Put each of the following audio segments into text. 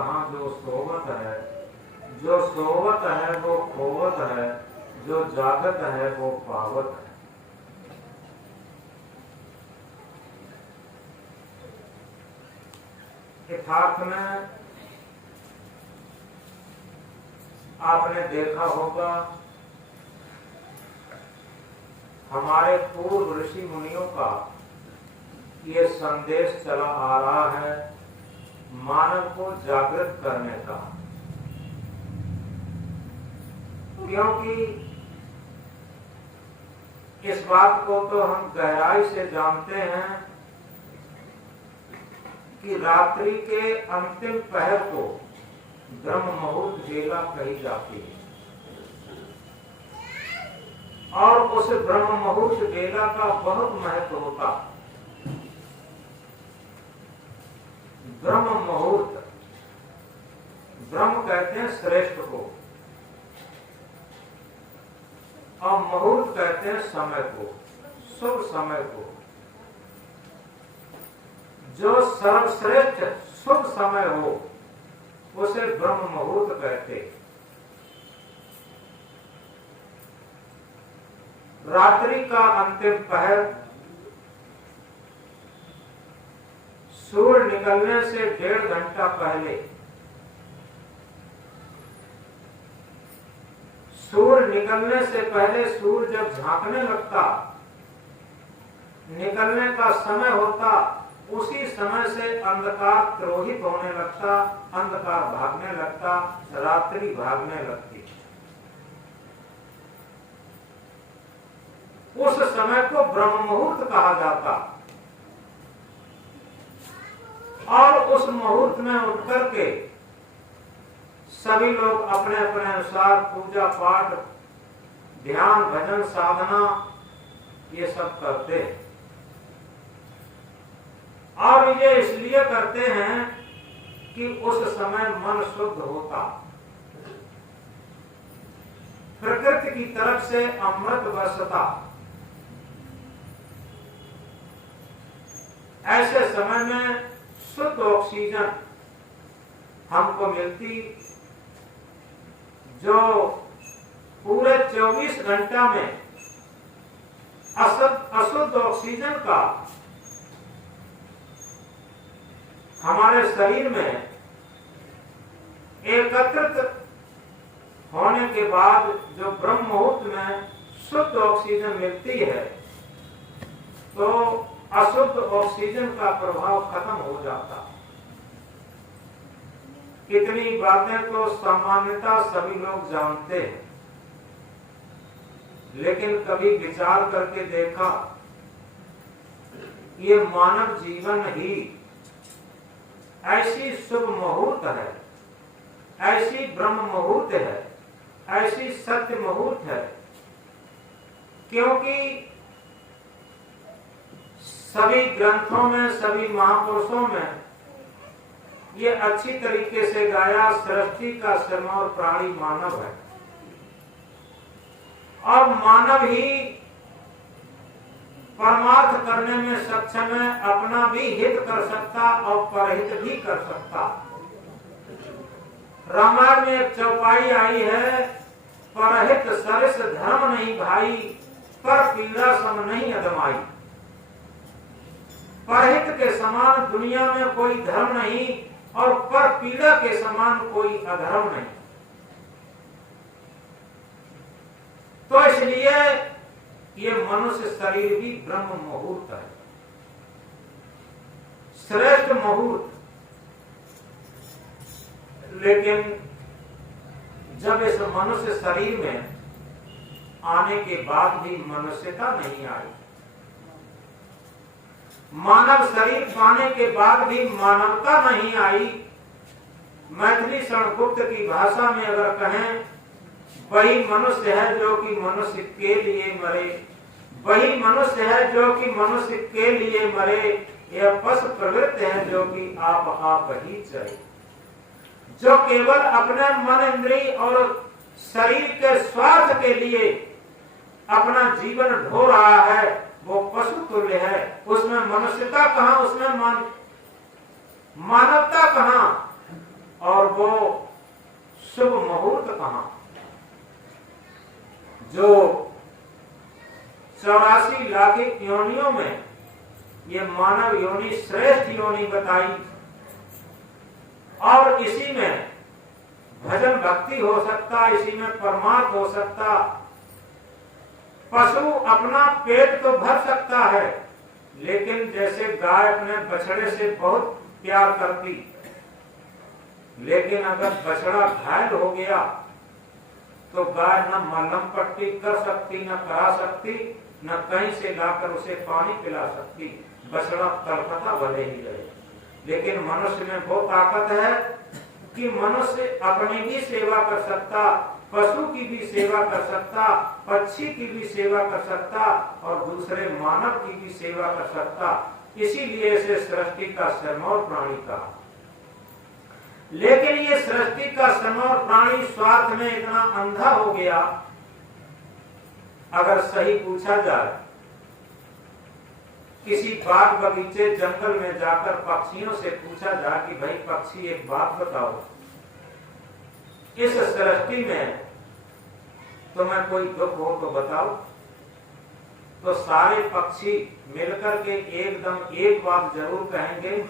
कहाँ जो सोवत है, जो सोवत है वो खोवत है, जो जागत है वो पावत है। यथार्थ में आपने देखा होगा, हमारे पूर्व ऋषि मुनियों का ये संदेश चला आ रहा है मानव को जागृत करने का। क्योंकि इस बात को तो हम गहराई से जानते हैं कि रात्रि के अंतिम पहर को ब्रह्म मुहूर्त बेला कही जाती है और उस ब्रह्म मुहूर्त बेला का बहुत महत्व होता। ब्रह्म मुहूर्त, ब्रह्म कहते हैं श्रेष्ठ को और मुहूर्त कहते हैं समय को, शुभ समय को। जो सर्वश्रेष्ठ शुभ समय हो उसे ब्रह्म मुहूर्त कहते। रात्रि का अंतिम पहर सूर्य निकलने से 1.5 घंटा पहले, सूर्य निकलने से पहले सूर्य जब झांकने लगता, निकलने का समय होता, उसी समय से अंधकार तिरोहित होने लगता, अंधकार भागने लगता, रात्रि भागने लगती। उस समय को ब्रह्म मुहूर्त कहा जाता और उस मुहूर्त में उठ करके सभी लोग अपने अपने अनुसार पूजा पाठ, ध्यान, भजन, साधना ये सब करते हैं। और ये इसलिए करते हैं कि उस समय मन शुद्ध होता, प्रकृति की तरफ से अमृत बरसता। ऐसे समय में शुद्ध ऑक्सीजन हमको मिलती, जो पूरे 24 घंटा में अशुद्ध ऑक्सीजन का हमारे शरीर में एकत्रित होने के बाद जो ब्रह्म मुहूर्त में शुद्ध ऑक्सीजन मिलती है, तो अशुद्ध ऑक्सीजन का प्रभाव खत्म हो जाता। कितनी बातें तो सामान्यतः सभी लोग जानते हैं, लेकिन कभी विचार करके देखा, ये मानव जीवन ही ऐसी शुभ मुहूर्त है, ऐसी ब्रह्म मुहूर्त है, ऐसी सत्य मुहूर्त है, क्योंकि सभी ग्रंथों में, सभी महापुरुषों में ये अच्छी तरीके से गाया, सृष्टि का सिरमौर प्राणी मानव है और मानव ही परमार्थ करने में सक्षम है, अपना भी हित कर सकता और परहित भी कर सकता। रामायण में एक चौपाई आई है, परहित सरिस धर्म नहीं भाई, पर पीड़ा सम नहीं अदमाई। परहित के समान दुनिया में कोई धर्म नहीं और पर पीड़ा के समान कोई अधर्म नहीं। तो इसलिए ये मनुष्य शरीर भी ब्रह्म मुहूर्त है, श्रेष्ठ मुहूर्त। लेकिन जब इस मनुष्य शरीर में आने के बाद भी मनुष्यता नहीं आई, मानव शरीर पाने के बाद भी मानवता नहीं आई। मैथिली शरणगुप्त की भाषा में अगर कहें, वही मनुष्य है जो कि मनुष्य के लिए मरे, वही मनुष्य है जो कि मनुष्य के लिए मरे, यह पशु प्रवृत्ति है जो कि आप ही चले। जो केवल अपने मन, इंद्रिय और शरीर के स्वार्थ के लिए अपना जीवन ढो रहा है, वो पशु तुल्य है। उसमें मनुष्यता कहाँ, उसमें मानवता कहाँ। और को शुभ मुहूर्त कहां। जो 84 लाख योनियों में ये मानव योनि श्रेष्ठ योनि बताई, और इसी में भजन भक्ति हो सकता, इसी में परमार्थ हो सकता। पशु अपना पेट तो भर सकता है, लेकिन जैसे गाय अपने बछड़े से बहुत प्यार करती, लेकिन अगर बछड़ा घायल हो गया तो गाय न मलहम पट्टी कर सकती, न करा सकती, न कहीं से लाकर उसे पानी पिला सकती। बछड़ा तड़पता भले ही रहे, लेकिन मनुष्य में वो ताकत है कि मनुष्य अपनी भी सेवा कर सकता, पशु की भी सेवा कर सकता, पक्षी की भी सेवा कर सकता, और दूसरे मानव की भी सेवा कर सकता। इसीलिए इसे सृष्टि का सिरमौर प्राणी कहा। लेकिन ये सृष्टि का सिरमौर प्राणी स्वार्थ में इतना अंधा हो गया। अगर सही पूछा जाए, किसी बाग बगीचे जंगल में जाकर पक्षियों से पूछा जाए कि भाई पक्षी एक बात बताओ, इस सृष्टि में तुम्हें कोई दुख हो तो बताओ, तो सारे पक्षी मिलकर के एकदम एक बात जरूर कहेंगे,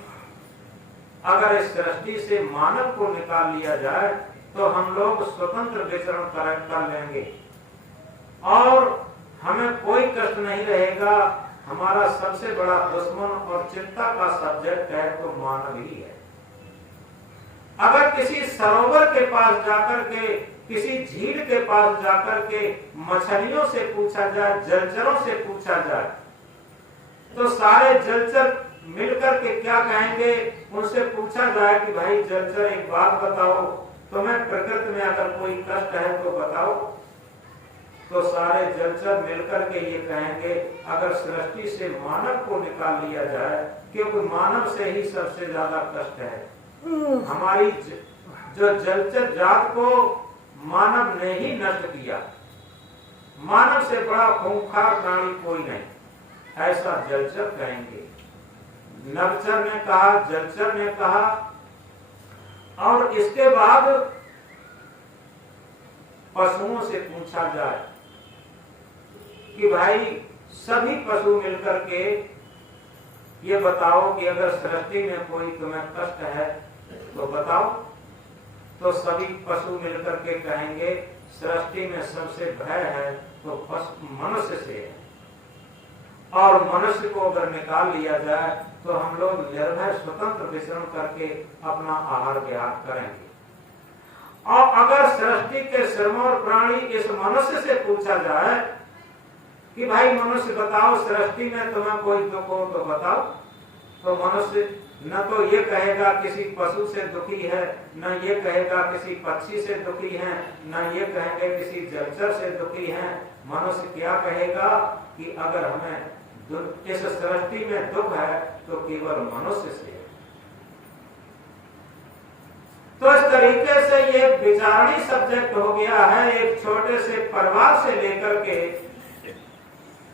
अगर इस सृष्टि से मानव को निकाल लिया जाए तो हम लोग स्वतंत्र विचरण कर लेंगे और हमें कोई कष्ट नहीं रहेगा। हमारा सबसे बड़ा दुश्मन और चिंता का सब्जेक्ट है तो मानव ही है। अगर किसी सरोवर के पास जाकर के, किसी झील के पास जाकर के मछलियों से पूछा जाए, जलचरों से पूछा जाए, तो सारे जलचर मिलकर के क्या कहेंगे? उनसे पूछा जाए कि भाई जलचर एक बात बताओ, तुम्हें प्रकृति में अगर कोई कष्ट है तो बताओ, तो सारे जलचर मिलकर के ये कहेंगे अगर सृष्टि से मानव को निकाल लिया जाए, क्योंकि मानव से ही सबसे ज्यादा कष्ट है। हमारी जो जलचर जात को मानव ने ही नष्ट किया, मानव से बड़ा खूंखार प्राणी कोई नहीं, ऐसा जलचर कहेंगे। नभचर ने कहा, जलचर ने कहा, और इसके बाद पशुओं से पूछा जाए कि भाई सभी पशु मिलकर के ये बताओ कि अगर सृष्टि में कोई तुम्हें कष्ट है तो बताओ, तो सभी पशु मिलकर के कहेंगे सृष्टि में सबसे भय है तो मनुष्य से है, और मनुष्य को अगर निकाल लिया जाए तो हम लोग निर्भय स्वतंत्र विचरण करके अपना आहार विहार करेंगे। और अगर सृष्टि के सिरमौर प्राणी इस मनुष्य से पूछा जाए कि भाई मनुष्य बताओ सृष्टि में तुम्हें कोई दुख हो तो बताओ, तो मनुष्य न तो ये कहेगा किसी पशु से दुखी है, न ये कहेगा किसी पक्षी से दुखी है, न ये कहेंगे किसी जलचर से दुखी है। मनुष्य क्या कहेगा कि अगर हमें इस सृष्टि में दुख है तो केवल मनुष्य से है। तो इस तरीके से ये विचारणी सब्जेक्ट हो गया है। एक छोटे से परिवार से लेकर के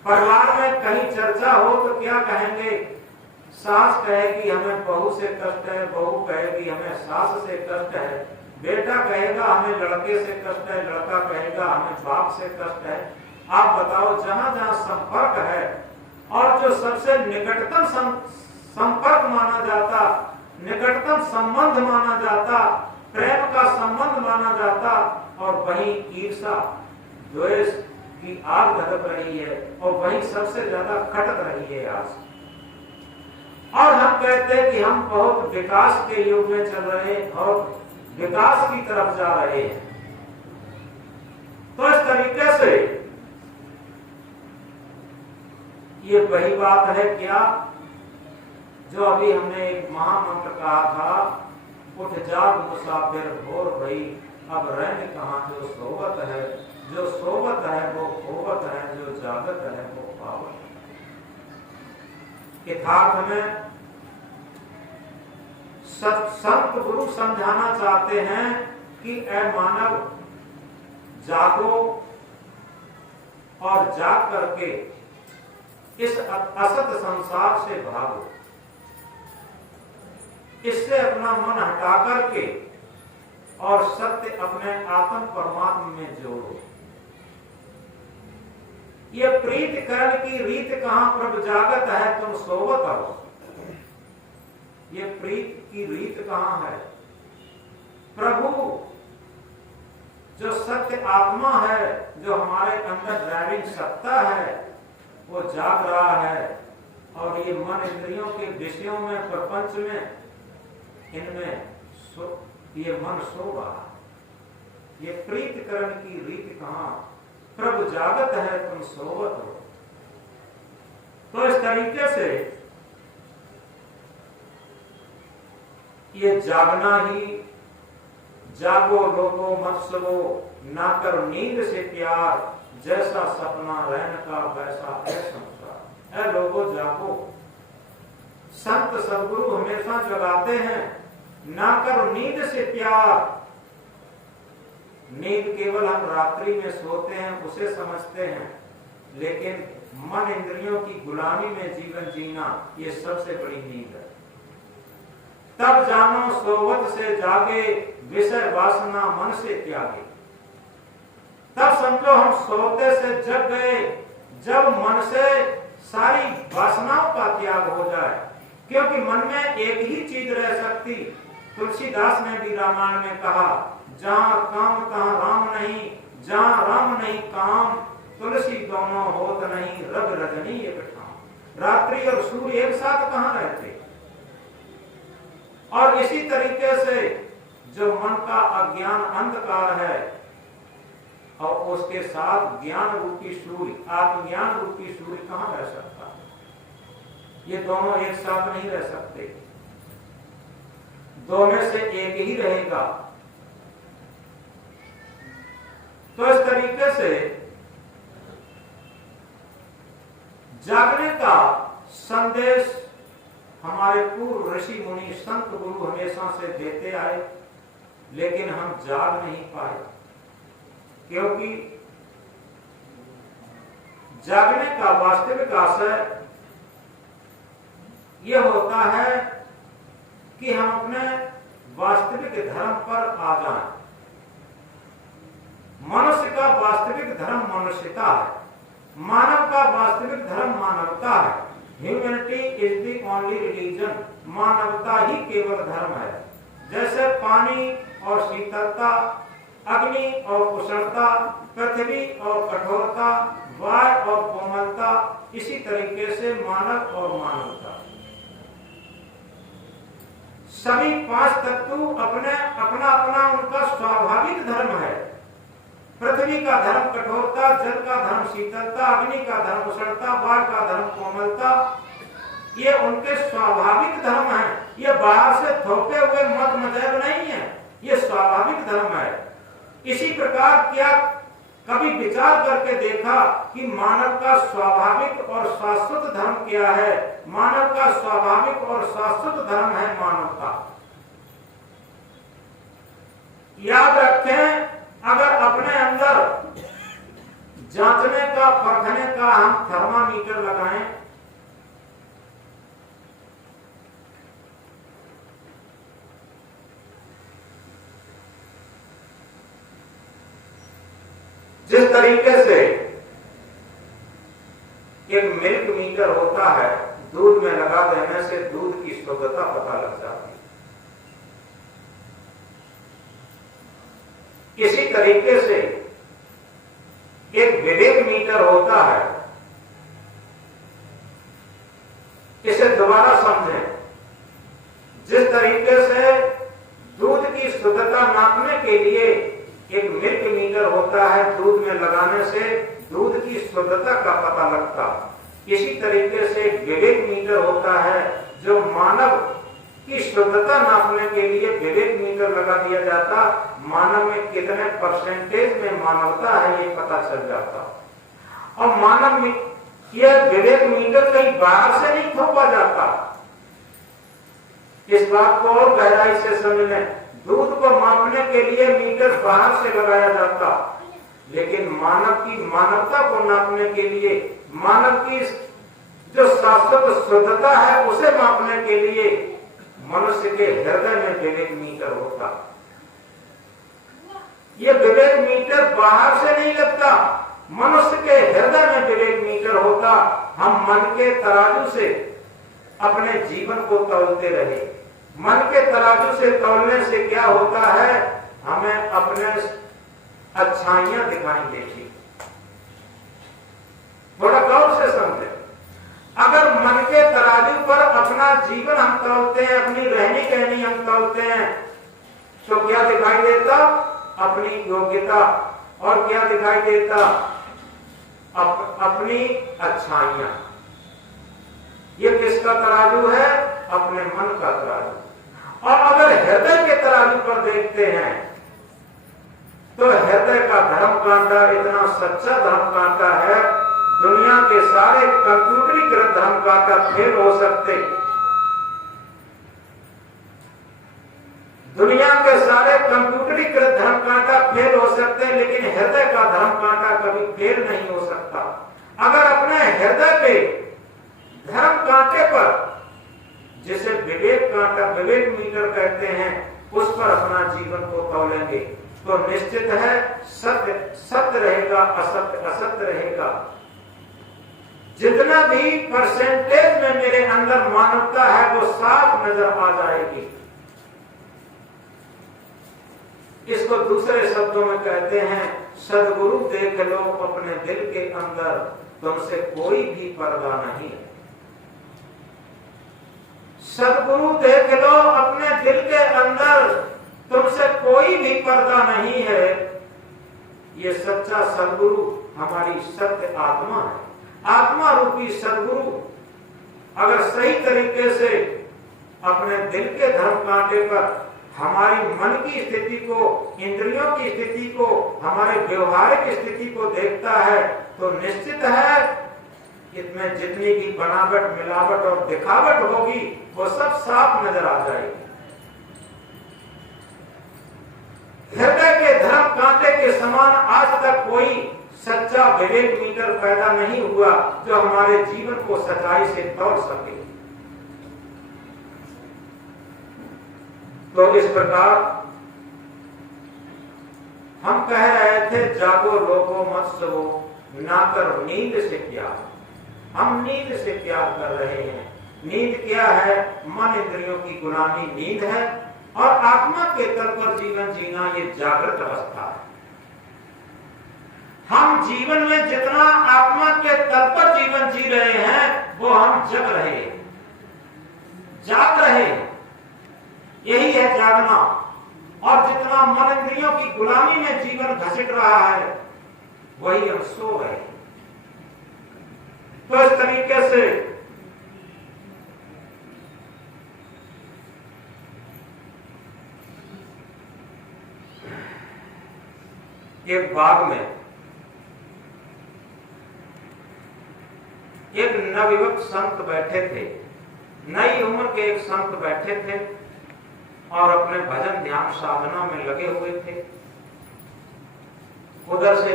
परिवार में कहीं चर्चा हो तो क्या कहेंगे? सास कहेगी हमें बहू से कष्ट है, बहू कहेगी हमें सास से कष्ट है, बेटा कहेगा हमें लड़के से कष्ट है, लड़का कहेगा हमें बाप से कष्ट है। आप बताओ, जहां जहां संपर्क है और जो सबसे निकटतम संपर्क माना जाता, निकटतम संबंध माना जाता, प्रेम का संबंध माना जाता, और वहीं ईर्षा द्वेष की आग धड़क रही है और वहीं सबसे ज्यादा खटक रही है आज। और हम कहते हैं कि हम बहुत विकास के युग में चल रहे हैं और विकास की तरफ जा रहे हैं। तो इस तरीके से ये वही बात है क्या जो अभी हमने एक महामंत्र कहा था, उठ जाग मुसाफिर भोर भई, अब रहने कहां जो सोबत है, जो सोबत है वो खोबत है, जो जागत है वो पावत है। यथार्थ में संत गुरु समझाना चाहते हैं कि ऐ मानव जागो और जाग करके इस असत संसार से भागो, इससे अपना मन हटा करके और सत्य अपने आत्म परमात्मा में जोड़ो। ये प्रीत करण की रीत कहां प्रभु जागत है, तुम सोवत हो। ये प्रीत की रीत कहां है? प्रभु जो सत्य आत्मा है, जो हमारे अंदर ड्राइविंग सत्ता है, वो जाग रहा है और ये मन इंद्रियों के विषयों में, प्रपंच में, इनमें ये मन सो रहा। ये प्रीतकरण की रीत कहां? प्रभु जागत है, तुम सोवत हो। तो इस तरीके से ये जागना ही, जागो लोगो मत सोवो, ना करो नींद से प्यार, जैसा सपना रहन का वैसा है संसार। ऐ लोगो जागो। संत सदगुरु हमेशा जगाते हैं, ना करो नींद से प्यार। नींद केवल हम रात्रि में सोते हैं उसे समझते हैं, लेकिन मन इंद्रियों की गुलामी में जीवन जीना ये सबसे बड़ी नींद है। तब जानो सोवत से जागे, विषय वासना मन से त्यागे। तब समझो हम सोते से जग गए, जब मन से सारी वासनाओं का त्याग हो जाए। क्योंकि मन में एक ही चीज रह सकती। तुलसीदास ने भी रामायण में कहा, जहां काम तहां राम नहीं, जहां राम नहीं काम, तुलसी दोनों होत नहीं, रग रजनी एक ठाम। रात्रि और सूर्य एक साथ कहां रहते? और इसी तरीके से जो मन का अज्ञान अंधकार है और उसके साथ ज्ञान रूपी सूर्य, आत्मज्ञान रूपी सूर्य कहां रह सकता? ये दोनों एक साथ नहीं रह सकते। दो में से एक ही रहेगा। तो इस तरीके से जागने का संदेश हमारे पूर्व ऋषि मुनि संत गुरु हमेशा से देते आए, लेकिन हम जाग नहीं पाए। क्योंकि जागने का वास्तविक आशय यह होता है कि हम अपने वास्तविक धर्म पर आ जाएं। मनुष्य का वास्तविक धर्म मनुष्यता है, मानव का वास्तविक धर्म मानवता है। Humanity is the only religion. मानवता ही केवल धर्म है। जैसे पानी और शीतलता, अग्नि और उष्णता, पृथ्वी और कठोरता, वायु और कोमलता, इसी तरीके से मानव और मानवता। सभी पांच तत्व अपने अपना अपना उनका स्वाभाविक धर्म है। पृथ्वी का धर्म कठोरता, जल का धर्म शीतलता, अग्नि का धर्म उष्णता, वायु का धर्म कोमलता, ये उनके स्वाभाविक धर्म है। ये बाहर से थोपे हुए मत मजहब नहीं है, ये स्वाभाविक धर्म है। इसी प्रकार क्या कभी विचार करके देखा कि मानव का स्वाभाविक और शाश्वत धर्म क्या है? मानव का स्वाभाविक और शाश्वत धर्म है मानवता। याद रखें, अगर अपने अंदर जांचने का, परखने का हम थर्मामीटर लगाएं, जिस तरीके से एक मिल्क मीटर होता है, दूध में लगा देने से दूध की शुद्धता पता लग जाती है। इसी तरीके से एक विवेक मीटर होता है। इसे दोबारा समझें। जिस तरीके से दूध की शुद्धता नापने के लिए एक मिल्क मीटर होता है, दूध में लगाने से दूध की शुद्धता का पता लगता, इसी तरीके से विवेक मीटर होता है जो मानव की शुद्धता नापने के लिए विवेक मीटर लगा दिया जाता। मानव में कितने परसेंटेज में मानवता है ये पता चल जाता। और मानव में यह विवेक मीटर कहीं बाहर से नहीं थोपा जाता। इस बात को और गहराई से समझ लें। दूध को मापने के लिए मीटर बाहर से लगाया जाता, लेकिन मानव की मानवता को नापने के लिए, मानव की जो शाश्वत शुद्धता है उसे मापने के लिए मनुष्य के हृदय में विवेक मीटर होता। ये विवेक मीटर बाहर से नहीं लगता, मनुष्य के हृदय में विवेक मीटर होता। हम मन के तराजू से अपने जीवन को तौलते रहे। मन के तराजू से तौलने से क्या होता है, हमें अपने अच्छाइयां दिखाई देती। थोड़ा गौर से समझे। अगर मन के तराजू पर अपना जीवन हम तौलते हैं, अपनी रहनी कहनी हम तौलते हैं, तो क्या दिखाई देता, अपनी योग्यता। और क्या दिखाई देता, अपनी अच्छाइयां। ये किसका तराजू है, अपने मन का तराजू। और अगर हृदय के तराजू पर देखते हैं तो हृदय का धर्म कांटा इतना सच्चा धर्म कांटा है, दुनिया के सारे कंप्यूटरीकृत धर्म कांटा फेल हो सकते, दुनिया के सारे कंप्यूटरीकृत धर्म कांटा फेल हो सकते हैं, लेकिन हृदय का धर्म कांटा कभी फेल नहीं हो सकता। अगर अपने हृदय के धर्म कांटे पर, जिसे विवेक कांटा, विवेक मीटर कहते हैं, उस पर अपना जीवन को तौलेंगे तो निश्चित है सत्य सत्य रहेगा, असत्य असत्य रहेगा। जितना भी परसेंटेज में मेरे अंदर मानवता है वो साफ नजर आ जाएगी। इसको दूसरे शब्दों में कहते हैं, सदगुरु देख लो अपने दिल के अंदर, तुमसे कोई भी पर्दा नहीं। सदगुरु देख लो अपने दिल के अंदर, तुमसे कोई भी पर्दा नहीं है। ये सच्चा सदगुरु हमारी सत्य आत्मा है। आत्मा रूपी सदगुरु अगर सही तरीके से अपने दिल के धर्म कांटे पर हमारी मन की स्थिति को, इंद्रियों की स्थिति को, हमारे व्यवहारिक स्थिति को देखता है तो निश्चित है इसमें जितनी भी बनावट, मिलावट और दिखावट होगी वो सब साफ नजर आ जाएगी। हृदय के धर्म कांटे के समान आज तक कोई सच्चा विवेक मीटर पैदा नहीं हुआ जो हमारे जीवन को सच्चाई से तौल सके। तो इस प्रकार हम कह रहे थे, जागो लोगो मत सोओ, ना कर नींद से प्यार। हम नींद से प्यार कर रहे हैं। नींद क्या है, मन इंद्रियों की गुलामी नींद है, और आत्मा के तल पर जीवन जीना ये जागृत अवस्था है। हम जीवन में जितना आत्मा के तल पर जीवन जी रहे हैं वो हम जग रहे हैं, जाग रहे हैं, यही है जागना। और जितना मन इंद्रियों की गुलामी में जीवन घसीट रहा है वही हम सो रहे हैं। तो इस तरीके से एक बाग में एक नवयुवक संत बैठे थे। नई उम्र के एक संत बैठे थे और अपने भजन ध्यान साधना में लगे हुए थे। उधर से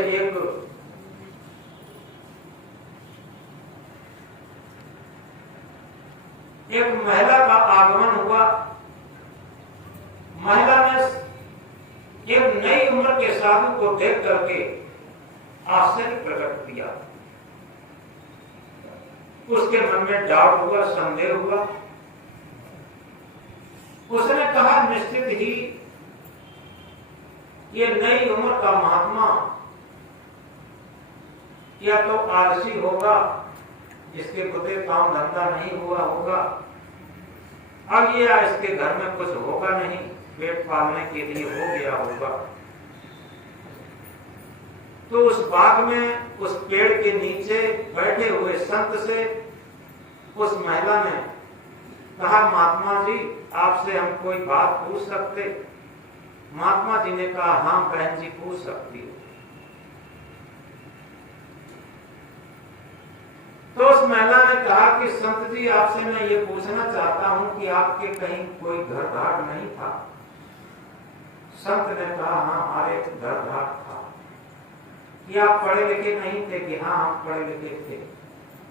एक महिला का आगमन हुआ। महिला ने एक नई उम्र के साधु को देख करके आश्चर्य प्रकट किया। उसके मन में डाउट हुआ, संदेह हुआ। उसने कहा, निश्चित ही ये नई उम्र का महात्मा या तो आलसी होगा, जिसके बुते काम धंधा नहीं हुआ होगा, अब ये इसके घर में कुछ होगा नहीं, पेट पालने के लिए हो गया होगा। तो उस बाग में उस पेड़ के नीचे बैठे हुए संत से उस महिला ने कहा, महात्मा जी आपसे हम कोई बात पूछ सकते? महात्मा जी ने कहा, हाँ बहन जी पूछ सकती हो। तो उस महिला ने कहा कि संत जी आपसे मैं ये पूछना चाहता हूं कि आपके कहीं कोई घर घाट नहीं था? संत ने कहा, हाँ हमारे घर घाट था। कि आप पढ़े लिखे नहीं थे? कि हाँ हम पढ़े लिखे थे।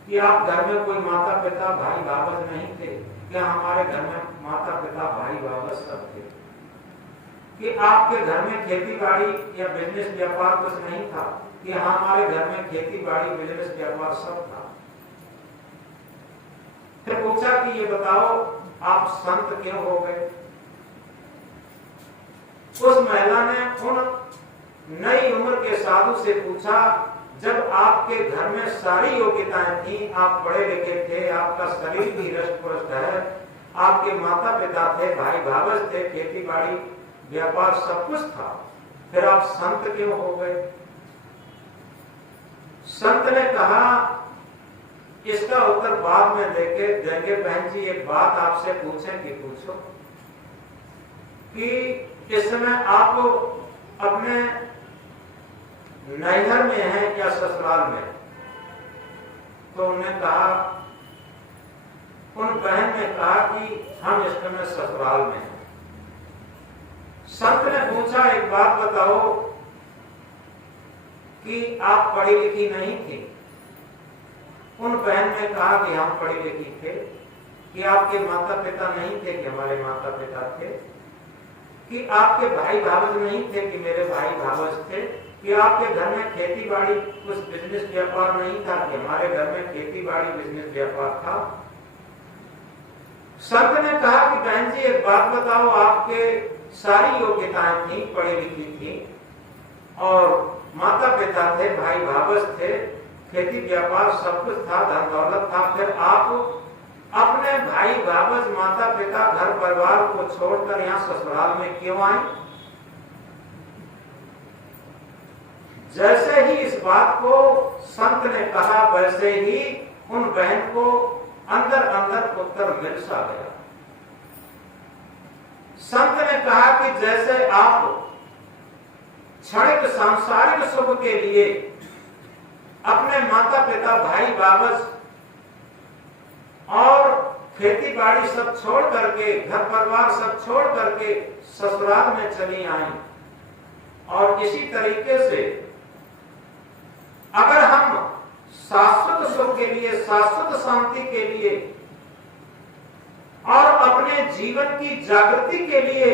कि आप घर में कोई माता पिता भाई बाबस नहीं थे? क्या हमारे घर में माता पिता भाई बाबस सब थे। कि आपके घर में खेती बाड़ी या बिजनेस व्यापार कुछ नहीं था? कि हाँ, हमारे घर में खेती बाड़ी बिजनेस व्यापार सब था। फिर पूछा कि ये बताओ आप संत क्यों हो गए? उस महिला ने उन नई उम्र के साधु से पूछा, जब आपके घर में सारी योग्यताएं थी, आप पढ़े लिखे थे, आपका शरीर भी हृष्ट पुष्ट है, आपके माता पिता थे, भाई भावज थे, खेती बाड़ी व्यापार सब कुछ था, फिर आप संत क्यों हो गए? संत ने कहा, इसका उत्तर बाद में देंगे बहन जी, एक बात आपसे पूछें कि पूछो, कि इस समय आप अपने नैहर में हैं या ससुराल में? तो उन्होंने कहा, उन बहन ने कहा कि हम इस समय ससुराल में हैं। संत ने पूछा, एक बात बताओ कि आप पढ़ी लिखी नहीं थी? उन बहन ने कहा कि हम पढ़ी लिखी थे। कि आपके माता पिता नहीं थे? कि हमारे माता पिता थे। कि आपके भाई भावज नहीं थे? कि मेरे भाई भावज थे। कि आपके घर में खेती बाड़ी कुछ बिजनेस व्यापार नहीं था? कि हमारे घर में खेती बाड़ी बिजनेस व्यापार था। संत ने कहा कि बहन जी एक बात बताओ, आपके सारी योग्यताएं थी, पढ़ी लिखी थी, और माता पिता थे, भाई भावज थे, खेती व्यापार सब कुछ था, धन दौलत था, फिर आप अपने भाई भावज, माता पिता, घर परिवार को छोड़कर यहाँ ससुराल में क्यों आए? जैसे ही इस बात को संत ने कहा, वैसे ही उन बहन को अंदर अंदर उत्तर मिल सा गया। संत ने कहा कि जैसे आप क्षणिक सांसारिक सुख के लिए अपने माता पिता, भाई बाबस और खेती बाड़ी सब छोड़ करके, घर परिवार सब छोड़ करके ससुराल में चली आई, और इसी तरीके से अगर हम शाश्वत सुख के लिए, शाश्वत शांति के लिए और अपने जीवन की जागृति के लिए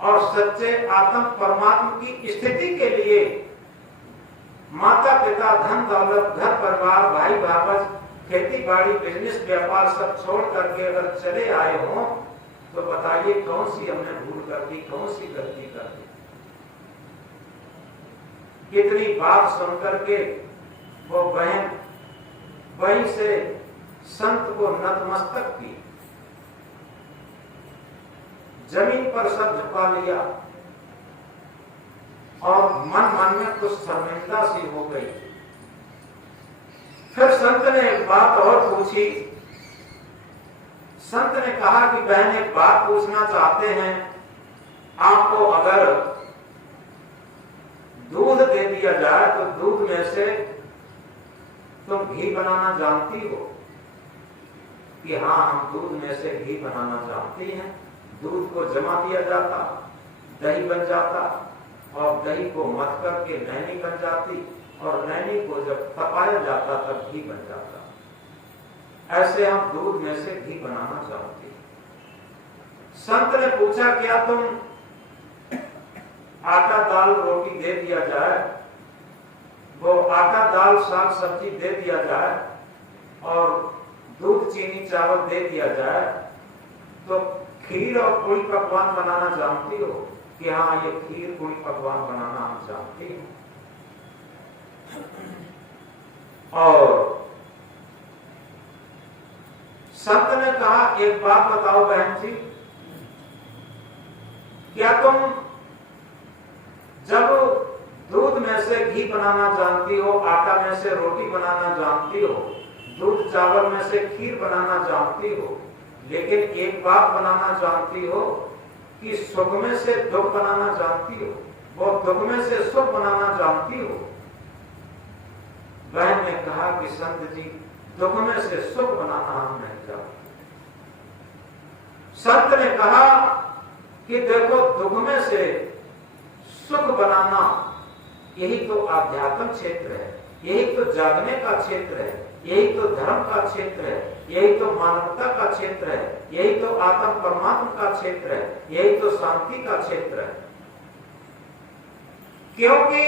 और सच्चे आत्म परमात्मा की स्थिति के लिए माता पिता, धन दौलत, घर परिवार, भाई बाबस, खेती बाड़ी, बिजनेस व्यापार सब छोड़ करके अगर चले आए हों, तो बताइए कौन सी हमने भूल कर दी, कौन सी गलती कर दी? कितनी बात सुनकर के वो बहन वहीं से संत को नतमस्तक की, जमीन पर सब झुका लिया और मन मन में कुछ शर्मिंदा सी हो गई। फिर संत ने एक बात और पूछी। संत ने कहा कि बहन एक बात पूछना चाहते हैं, आपको अगर दूध दे दिया जाए तो दूध में से तुम घी बनाना जानती हो? कि हाँ, हम दूध में से घी बनाना जानती हैं। दूध को जमा दिया जाता, दही बन जाता, और दही को मथ करके नैनी बन जाती, और नैनी को जब तपाया जाता तब घी बन जाता। ऐसे हम दूध में से घी बनाना जानते हैं। संत ने पूछा, क्या तुम आटा दाल रोटी दे दिया जाए, वो आटा दाल साग सब्जी दे दिया जाए और दूध चीनी चावल दे दिया जाए, तो खीर और पूरी पकवान बनाना जानती हो? कि हाँ, ये खीर पूरी पकवान बनाना हम जानते हैं। और संत ने कहा, एक बात बताओ बहन जी, क्या तुम जब दूध में से घी बनाना जानती हो, आटा में से रोटी बनाना जानती हो, दूध चावल में से खीर बनाना जानती हो, लेकिन एक बात बनाना जानती हो कि सुख में से दुख बनाना जानती हो, वो दुख में से सुख बनाना जानती हो? बहन ने कहा कि संत जी, दुख में से सुख बनाना हम नहीं जानते। संत ने कहा कि देखो, दुख में से सुख बनाना यही तो आध्यात्म क्षेत्र है, यही तो जागने का क्षेत्र है, यही तो धर्म का क्षेत्र है, यही तो मानवता का क्षेत्र है, यही तो आत्म परमात्मा का क्षेत्र है, यही तो शांति का क्षेत्र है। क्योंकि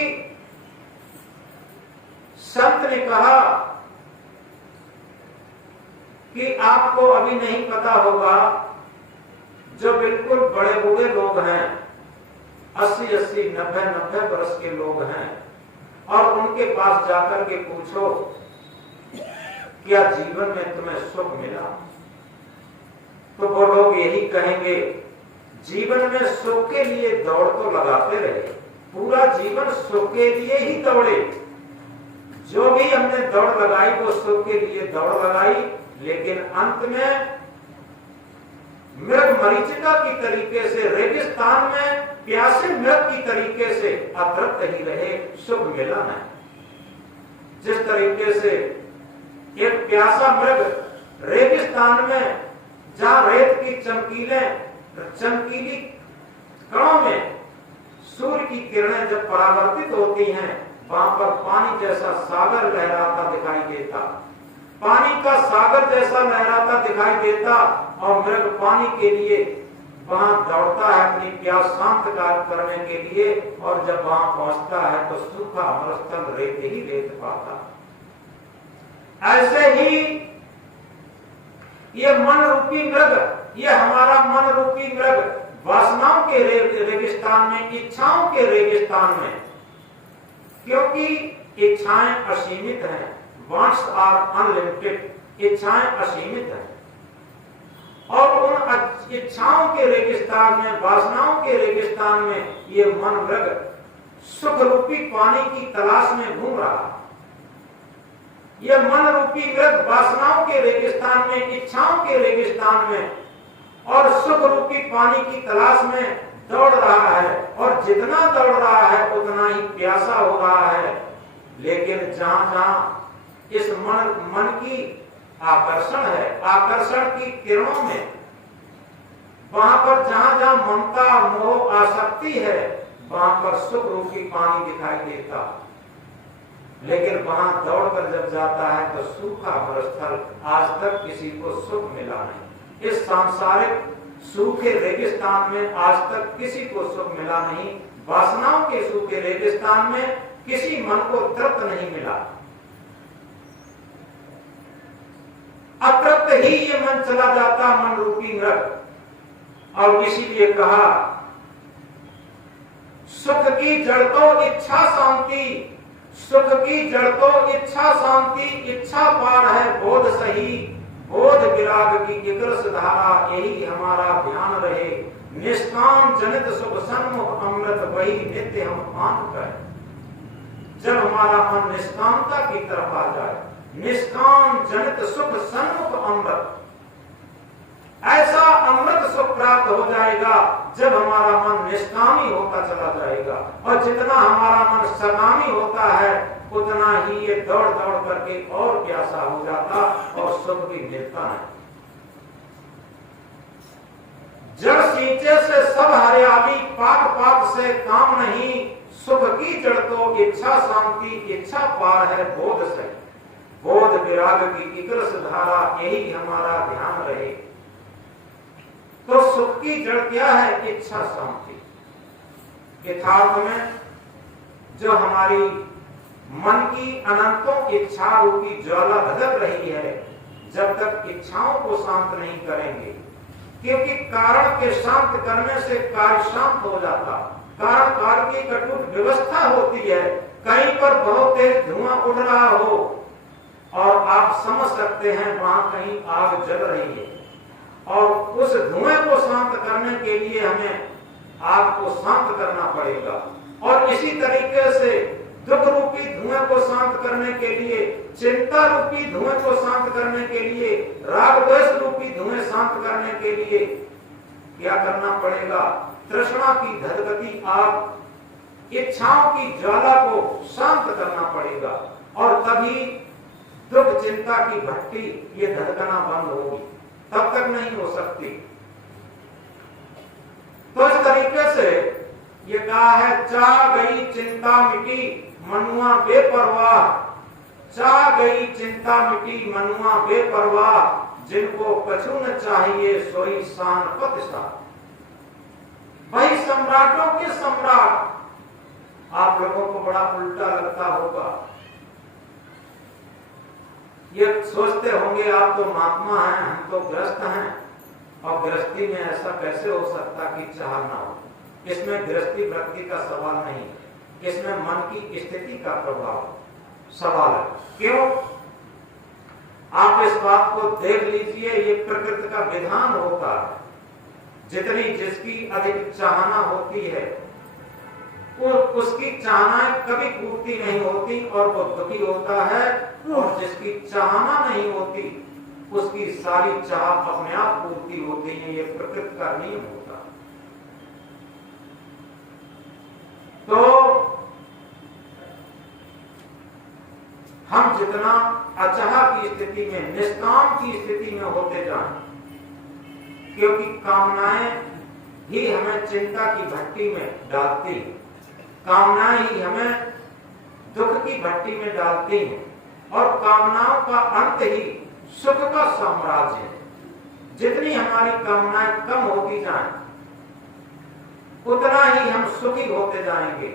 संत ने कहा कि आपको अभी नहीं पता होगा, जो बिल्कुल बड़े बूढ़े लोग हैं, 80-80, 90-90 वर्ष के लोग हैं, और उनके पास जाकर के पूछो क्या जीवन में तुम्हें सुख मिला, तो वो लोग यही कहेंगे जीवन में सुख के लिए दौड़ तो लगाते रहे, पूरा जीवन सुख के लिए ही दौड़े, जो भी हमने दौड़ लगाई वो सुख के लिए दौड़ लगाई, लेकिन अंत में मृग मरीचिका की तरीके से रेगिस्तान में प्यासे मृग की तरीके से अतृप्त ही रहे, सुख मिला नहीं। जिस तरीके से एक प्यासा मृग रेगिस्तान में जहां रेत की चमकीली कणों में सूर्य की किरणें जब परावर्तित होती हैं, वहां पर पानी जैसा सागर लहराता दिखाई देता, पानी का सागर जैसा लहराता दिखाई देता, और मृग पानी के लिए वहां दौड़ता है अपनी प्यास शांत करने के लिए, और जब वहां पहुंचता है तो सूखा मरुस्थल रेत ही रेत पाता। ऐसे ही ये मन रूपी मृग, ये हमारा मन रूपी मृग वासनाओं के रेगिस्तान में, इच्छाओं के रेगिस्तान में, क्योंकि इच्छाएं असीमित हैं, वांट्स आर अनलिमिटेड, इच्छाएं असीमित हैं, और उन इच्छाओं के रेगिस्तान में, वासनाओं के रेगिस्तान में ये मन मृग सुख रूपी पानी की तलाश में घूम रहा है। ये मन रूपी मृग वासनाओं के रेगिस्तान में, इच्छाओं के रेगिस्तान में और सुख रूपी पानी की तलाश में दौड़ रहा है, और जितना दौड़ रहा है उतना ही प्यासा हो रहा है। लेकिन जहां जहां इस मन की आकर्षण है, आकर्षण की किरणों में, वहां पर जहां जहां ममता मोह आसक्ति है, वहां पर सुख रूपी पानी दिखाई देता, लेकिन वहां दौड़कर जब जाता है तो सूखा मरुस्थल, आज तक किसी को सुख मिला नहीं। इस सांसारिक सूखे रेगिस्तान में आज तक किसी को सुख मिला नहीं, वासनाओं के सूखे रेगिस्तान में किसी मन को तृप्त नहीं मिला। अतृप्त ही ये मन चला जाता, मन रूपी मृग। और इसीलिए कहा सुख की जड़ तो इच्छा शांति, सुख की जड़ तो इच्छा शांति, इच्छा पार है बोध सही, बोध विराग की इकरस धारा, यही हमारा ध्यान रहे, निष्काम जनित सुख सन्मुख अमृत वही नित्य हम पान करें। जब हमारा मन निष्कामता की तरफ आ जाए, निष्काम जनित सुख सन्मुख अमृत, ऐसा अमृत सुख प्राप्त हो जाएगा जब हमारा मन निष्कामी होता चला जाएगा। और जितना हमारा मन सकामी होता है उतना ही ये दौड़ दौड़ करके और प्यासा हो जाता और सुख भी मिलता है। जड़ सींचे से सब हरियाली, पाक पाक से काम नहीं, सुख की जड़ तो इच्छा शांति, इच्छा पार है बोध से, बोध विराग की इकरस धारा, यही हमारा ध्यान रहे। तो सुख की जड़ क्या है? इच्छा शांति। यथार्थ में जो हमारी मन की अनंतों इच्छा रूपी ज्वाला धधक रही है, जब तक इच्छाओं को शांत नहीं करेंगे, क्योंकि कारण के शांत करने से कार्य शांत हो जाता, कारण कार्य की कठोर व्यवस्था होती है। कहीं पर बहुत तेज धुआं उड़ रहा हो और आप समझ सकते हैं वहां कहीं आग जल रही है, और उस धुएं को शांत करने के लिए हमें आग को शांत करना पड़ेगा। और इसी तरीके से दुख रूपी धुएं को शांत करने के लिए, चिंता रूपी धुएं को शांत करने के लिए, राग द्वेष रूपी धुएं शांत करने के लिए क्या करना पड़ेगा? तृष्णा की धधकती आग, इच्छाओं की ज्वाला को शांत करना पड़ेगा, और तभी दुख चिंता की भट्टी ये धधकना बंद होगी, तब तक नहीं हो सकती। तो इस तरीके से ये कहा है, चाह गई चिंता मिटी, मनुआ बेपरवाह, चाह गई चिंता मिटी मनुआ बेपरवाह, जिनको कछु न चाहिए सोई शान पत सा। भाई सम्राटों के सम्राट, आप लोगों को बड़ा उल्टा लगता होगा। ये सोचते होंगे आप तो महात्मा हैं, हम तो गृहस्थ हैं, और गृहस्थी में ऐसा कैसे हो सकता कि चाह ना हो। इसमें गृहस्थी वृत्ति का सवाल नहीं, इसमें मन की स्थिति का प्रभाव सवाल है। क्यों? आप इस बात को देख लीजिए, ये प्रकृति का विधान होता है। जितनी जिसकी अधिक चाहना होती है, उसकी चाहनाएं कभी पूर्ति नहीं होती और वो दुखी होता है, और जिसकी चाहना नहीं होती उसकी सारी चाह अपने आप पूर्ति होती है। ये प्रकृति का नियम होता है। तो हम जितना अचाह की स्थिति में, निष्काम की स्थिति में होते जाएं, क्योंकि कामनाएं ही हमें चिंता की भट्टी में डालती हैं, कामनाएं ही हमें दुख की भट्टी में डालती हैं, और कामनाओं का अंत ही सुख का साम्राज्य है। जितनी हमारी कामनाएं कम होती जाएं, उतना ही हम सुखी होते जाएंगे।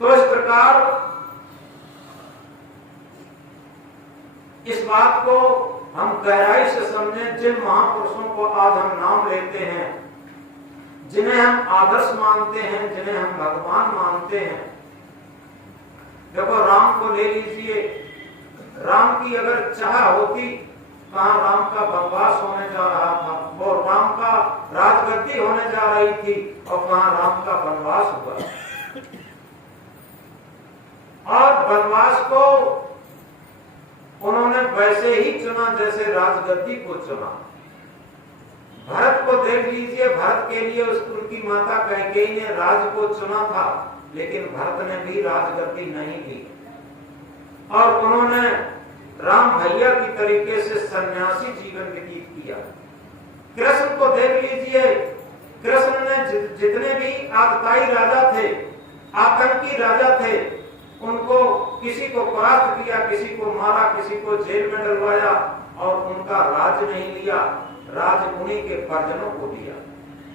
तो इस प्रकार इस बात को हम गहराई से समझें। जिन महापुरुषों को आज हम नाम लेते हैं, जिन्हें हम आदर्श मानते हैं, जिन्हें हम भगवान मानते हैं, देखो राम को ले लीजिए। राम की अगर चाह होती, कहां राम का वनवास होने जा रहा था, वो राम का राजगद्दी होने जा रही थी, और कहां राम का वनवास हुआ। और वनवास को उन्होंने वैसे ही चुना जैसे राजगद्दी को चुना। भरत को देख लीजिए, भरत के लिए उनकी माता कैकेयी ने राज को चुना था, लेकिन भरत ने भी राजगद्दी नहीं ली, और उन्होंने राम भैया की तरीके से सन्यासी जीवन व्यतीत किया। कृष्ण को देख लीजिए, कृष्ण ने जितने भी आतताई राजा थे, आतंकी राजा थे, उनको किसी को परास्त किया, किसी को मारा, किसी को जेल में डलवाया, और उनका राज नहीं लिया, राज उन्हीं के परिजनों को दिया।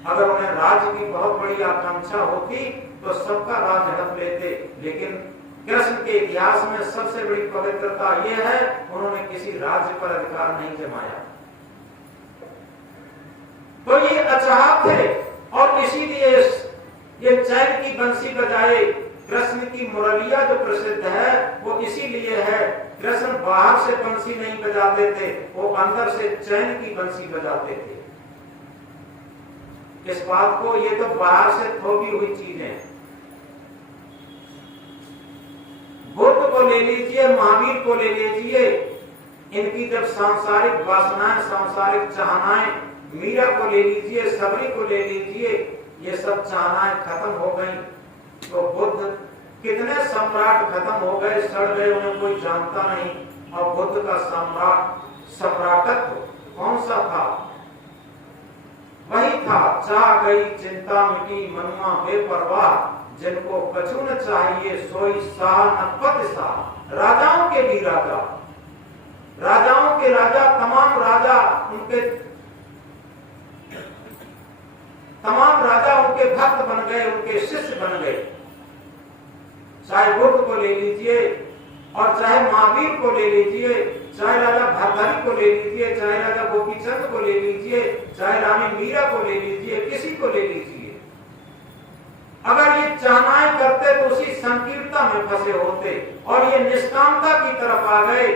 अगर उन्हें राज्य की बहुत बड़ी आकांक्षा होती तो सबका राज हड़प लेते, लेकिन कृष्ण के इतिहास में सबसे बड़ी पवित्रता यह है, उन्होंने किसी राज्य पर अधिकार नहीं जमाया। तो ये अचाह थे, और इसीलिए ये चैन की बंसी बजाए। कृष्ण की मुरलिया जो प्रसिद्ध है वो इसीलिए है, कृष्ण बाहर से बंसी नहीं बजाते थे, वो अंदर से चैन की बंसी बजाते थे। इस बात को, ये तो बाहर से थोपी हुई चीजें। बुद्ध को ले लीजिए, महावीर को ले लीजिए, इनकी जब सांसारिक वासनाएं, सांसारिक चाहनाएं, मीरा को ले लीजिए, सबरी को ले लीजिए, ये सब चाहनाएं खत्म हो गई, तो बुद्ध कितने सम्राट खत्म हो गए, सड़ गए, उन्हें कोई जानता नहीं। और बुद्ध का सम्राटत्व कौन सा था? वही था, चाह गई चिंता मिटी मनुआ बेपरवाह, जिनको कछु न चाहिए सोई शाह न पत शाह। राजाओं के भी राजा, राजाओं के राजा, तमाम राजा उनके भक्त बन गए, उनके शिष्य बन गए। चाहे बुद्ध को ले लीजिए, और चाहे महावीर को ले लीजिए, चाहे राजा भरथरी को ले लीजिए, चाहे राजा गोपीचंद को ले लीजिए, चाहे रानी मीरा को ले लीजिए, किसी को ले लीजिए, अगर ये चाहनाएं करते तो उसी संकीर्णता में फंसे होते, और ये निष्कामता की तरफ आ गए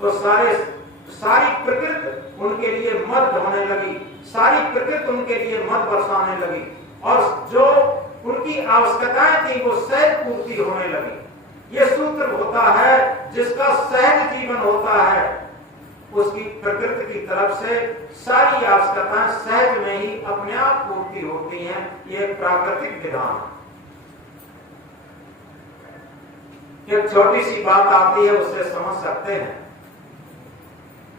तो सारी प्रकृति उनके लिए मद होने लगी, सारी प्रकृति उनके लिए मद बरसाने लगी, और जो उनकी आवश्यकताएं थी वो सहज पूर्ति होने लगी। ये सूत्र होता है, जिसका सहज जीवन होता है, उसकी प्रकृति की तरफ से सारी आवश्यकताएं सहज में ही अपने आप पूर्ति होती हैं। ये प्राकृतिक विधान। एक छोटी सी बात आती है, उससे समझ सकते हैं।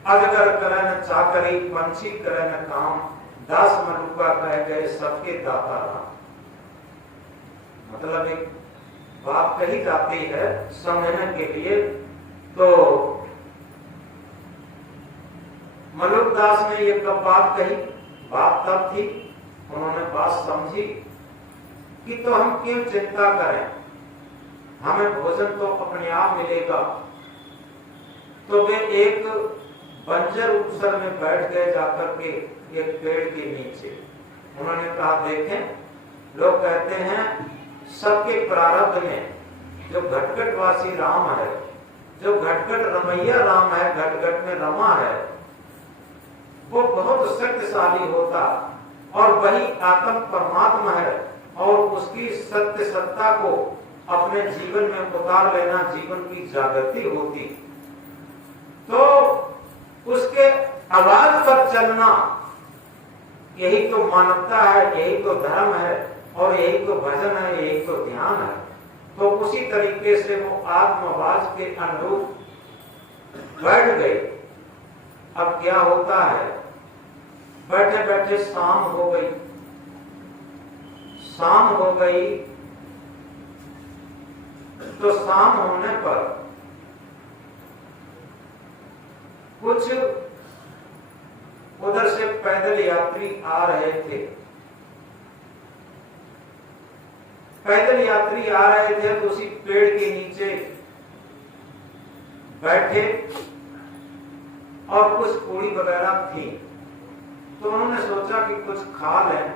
अजगर करे न चाकरी, पंछी करे न काम, दास मनुका कह गए सबके दाता राम। मतलब एक बात कही जाती है समझने के लिए, तो मलुकदास ने ये कब बात कही, बात तब थी उन्होंने बात समझी कि तो हम क्यों चिंता करें, हमें भोजन तो अपने आप मिलेगा। तो वे एक बंजर उपसर में बैठ गए जाकर के एक पेड़ के नीचे। उन्होंने कहा देखें, लोग कहते हैं सबके प्रारब्ध में जो घटघटवासी राम है, जो घटघट रमैया राम है, घटघट में रमा है, वो बहुत शक्तिशाली होता और वही आत्म परमात्मा है और उसकी सत्य सत्ता को अपने जीवन में उतार लेना जीवन की जागृति होती। तो उसके आवाज पर चलना यही तो मानवता है, यही तो धर्म है और यही तो भजन है, यही तो ध्यान है। तो उसी तरीके से वो आत्मवाज के अनुरूप बैठ गए। अब क्या होता है, बैठे बैठे शाम हो गई। शाम हो गई तो शाम होने पर कुछ उधर से पैदल यात्री आ रहे थे। पैदल यात्री आ रहे थे तो उसी पेड़ के नीचे बैठे और कुछ पूरी वगैरह थी। तो उन्होंने सोचा कि कुछ खा लें,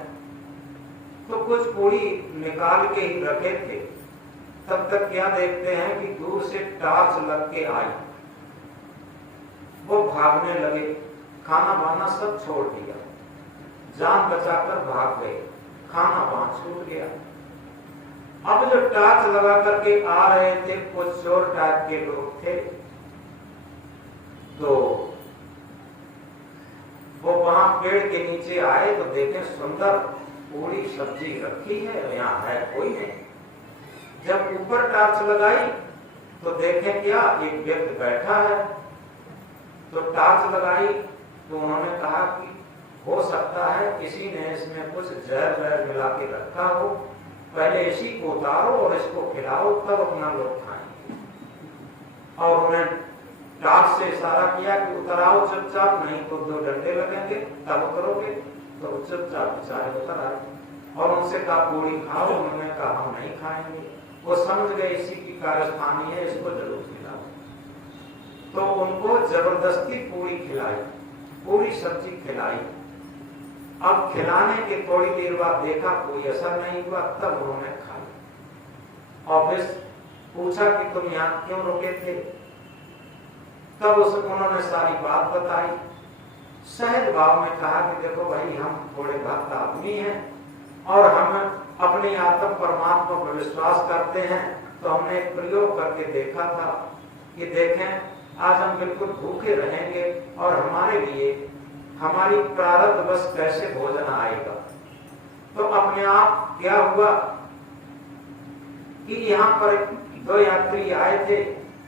तो कुछ पूरी निकाल के ही रखे थे। तब तक क्या देखते हैं कि दूर से टार्च लग के आई। वो भागने लगे, खाना वाना सब छोड़ दिया, जान बचाकर भाग गए, खाना वहां छूट गया। अब जो टार्च लगा करके आ रहे थे कुछ चोर टाइप के लोग थे, तो वो वहां पेड़ के नीचे आए तो देखे सुंदर पूरी सब्जी रखी है, यहाँ है कोई नहीं। जब ऊपर टार्च लगाई तो देखे क्या, एक व्यक्ति बैठा है। तो टार्च लगाई तो उन्होंने कहा कि हो सकता है किसी ने इसमें कुछ जहर वहर मिला के रखा हो, पहले इसी को उतारो और इसको खिलाओ, तब अपना लोग खाएंगे। और उन्हें टार्च से इशारा किया कि उतराओ चुपचाप, नहीं तो 2 डंडे लगेंगे, तब उतरोगे। तो चुपचाप बेचारे उतर आए और उनसे कहा पूरी खाओ। उन्होंने कहा हम नहीं खाएंगे। वो समझ गए इसी की कारस्तानी है, इसको जरूर खिलाओ। तो उनको जबरदस्ती पूरी खिलाई, पूरी सब्जी खिलाई। अब खिलाने के थोड़ी देर बाद देखा कोई असर नहीं हुआ, तब उन्होंने खाया। और फिर पूछा कि तुम यहाँ क्यों रुके थे? तब उन्होंने सारी बात बताई। सहज भाव में कहा कि देखो भाई, हम थोड़े भक्त आदमी हैं और हम अपने आत्म परमात्मा पर विश्वास करते हैं। तो हमने एक प्रयोग करके देखा था कि देखें आज हम बिल्कुल भूखे रहेंगे और हमारे लिए हमारी प्रारब्ध बस कैसे भोजन आएगा। तो अपने आप क्या हुआ कि यहाँ पर 2 यात्री आए थे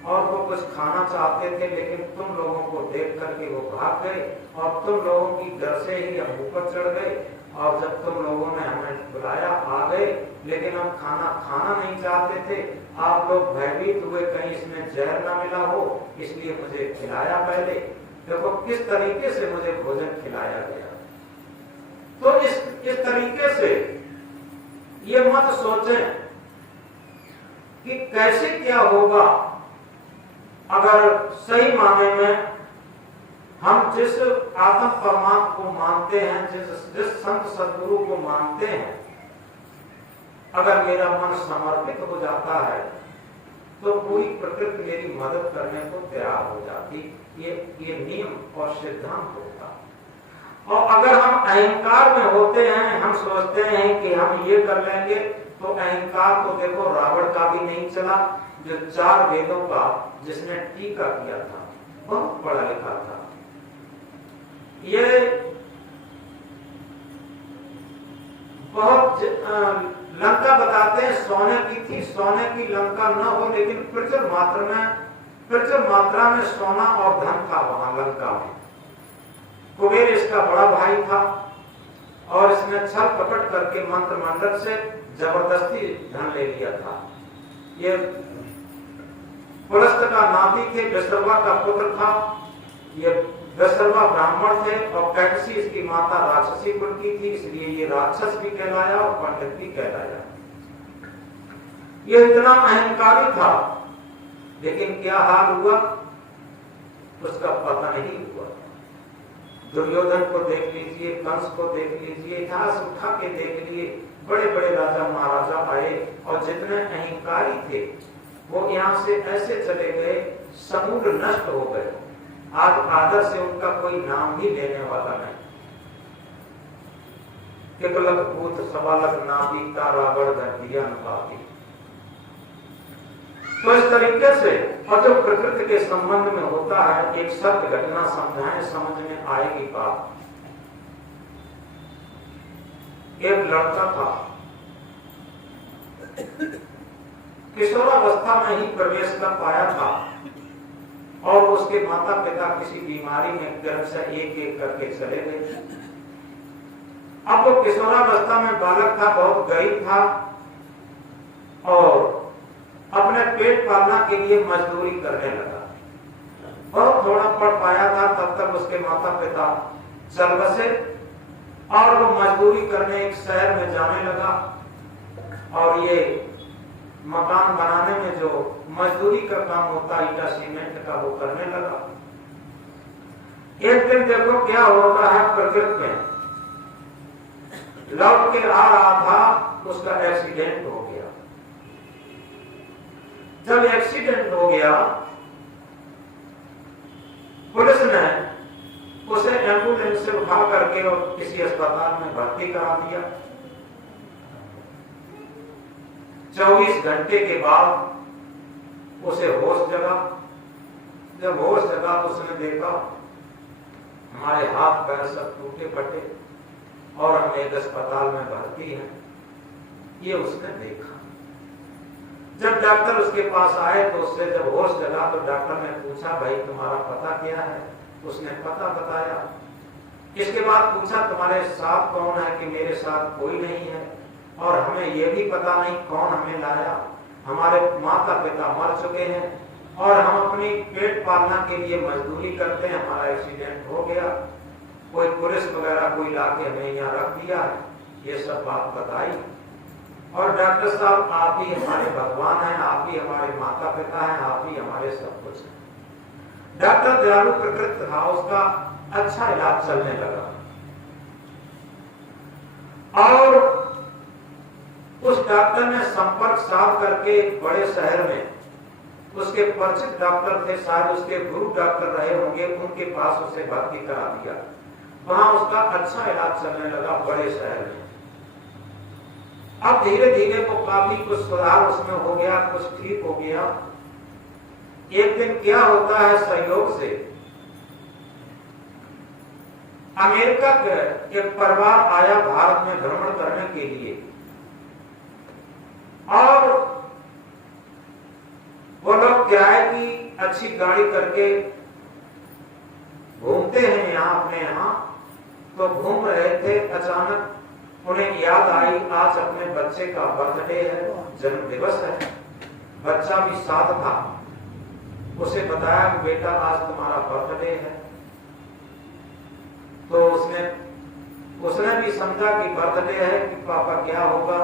और वो कुछ खाना चाहते थे, लेकिन तुम लोगों को देख करके वो भाग गए और तुम लोगों की डर से ही हम ऊपर चढ़ गए। और जब तुम लोगों ने हमें बुलाया आ गए, लेकिन हम खाना नहीं चाहते थे। आप लोग भयभीत हुए कहीं इसमें जहर ना मिला हो, इसलिए मुझे खिलाया पहले। देखो किस तरीके से मुझे भोजन खिलाया गया। तो इस तरीके से ये मत सोचें कि कैसे क्या होगा अगर सही माने में हम जिस आत्म परमात्मा को मानते हैं, जिस संत सदगुरु को मानते हैं, अगर मेरा मन समर्पित हो जाता है तो पूरी प्रकृति मेरी मदद करने को तैयार हो जाती। ये नियम और सिद्धांत होता। और अगर हम अहंकार में होते हैं, हम सोचते हैं कि हम ये कर लेंगे, तो अहंकार तो देखो रावण का भी नहीं चला, जो 4 वेदों का जिसने टीका किया था, बहुत पढ़ा लिखा था। ये बहुत लंका बताते हैं सोने की थी, सोने की लंका न हो, लेकिन प्रचुर मात्रा में सोना और धन था वहां लंका में। कुबेर इसका बड़ा भाई था और इसने छल कपट करके मंत्रिमंडल से जबरदस्ती धन ले लिया था। ये पुलस्त का नाती थे, विश्रवा का पुत्र था। ये विश्रवा ब्राह्मण थे और कैकसी इसकी माता राक्षसी कुल की थी, इसलिए ये राक्षस भी कहलाया और पंडित भी कहलाया। ये इतना अहंकारी था, लेकिन क्या हाल हुआ उसका पता नहीं हुआ। दुर्योधन को देख लीजिए, कंस को देख लीजिए, इतिहास उठा के देख लिए, बड़े बड़े राजा महाराजा आए और जितने अहंकारी थे वो यहाँ से ऐसे चले गए, समूल नष्ट हो गए। आज आदर से उनका कोई नाम ही लेने वाला नहीं। किकलक भूत सवालक नाभि तारागढ़ दिया नपाती। तो इस तरीके से और जो प्रकृति के संबंध में होता है, एक सत्य घटना समझाएं, समझ में आएगी बात। एक लड़का था, किशोरावस्था में ही प्रवेश कर पाया था और उसके माता पिता किसी बीमारी में गर्भ से एक एक करके चले गए। अब वो किशोरावस्था में बालक था, बहुत गरीब था और अपने पेट पालना के लिए मजदूरी करने लगा। बहुत थोड़ा पढ़ पाया था, तब तक उसके माता पिता चल बसे और वो मजदूरी करने एक शहर में जाने लगा और ये मकान बनाने में जो मजदूरी का काम होता है, ईटा सीमेंट का, वो करने लगा। एक दिन देखो क्या होता है प्रकृति में। लौट के आ रहा था, उसका एक्सीडेंट हो गया। जब एक्सीडेंट हो गया, पुलिस ने उसे एम्बुलेंस से उठा करके और किसी अस्पताल में भर्ती करा दिया। 24 घंटे के बाद उसे होश जगा। जब होश जगा तो उसने देखा हमारे हाथ पैर सब टूटे फटे और हम एक अस्पताल में भर्ती हैं। ये उसने देखा। जब डॉक्टर उसके पास आए तो उससे जब होश जगा तो डॉक्टर ने पूछा, भाई तुम्हारा पता क्या है? उसने पता बताया। इसके बाद पूछा, तुम्हारे साथ कौन है? कि मेरे साथ कोई नहीं है और हमें यह भी पता नहीं कौन हमें लाया। हमारे माता पिता मर चुके हैं और हम अपनी पेट पालना के लिए मजदूरी करते हैं। हमारा एक्सीडेंट हो गया, कोई पुलिस वगैरह कोई लाके हमें यहाँ रख दिया है। ये सब बात बताई और डॉक्टर साहब आप ही हमारे भगवान हैं, आप ही हमारे माता पिता हैं, आप ही हमारे सब कुछ हैं। डॉक्टर दयालु प्रकृति था, उसका अच्छा इलाज चलने लगा और उस डॉक्टर ने संपर्क साध करके बड़े शहर में उसके परिचित डॉक्टर थे, शायद उसके गुरु डॉक्टर रहे होंगे, उनके पास उसे भर्ती करा दिया। वहां उसका अच्छा इलाज चलने लगा बड़े शहर में। अब धीरे धीरे वो काफी कुछ सुधार उसमें हो गया, कुछ ठीक हो गया। एक दिन क्या होता है, संयोग से अमेरिका का एक परिवार आया भारत में भ्रमण करने के लिए और वो लोग किराए की अच्छी गाड़ी करके घूमते हैं यहाँ अपने यहाँ। तो घूम रहे थे, अचानक उन्हें याद आई आज अपने बच्चे का बर्थडे है, जन्म दिवस है। बच्चा भी साथ था। उसे बताया कि बेटा आज तुम्हारा बर्थडे है। तो उसने भी समझा कि बर्थडे है, कि पापा क्या होगा।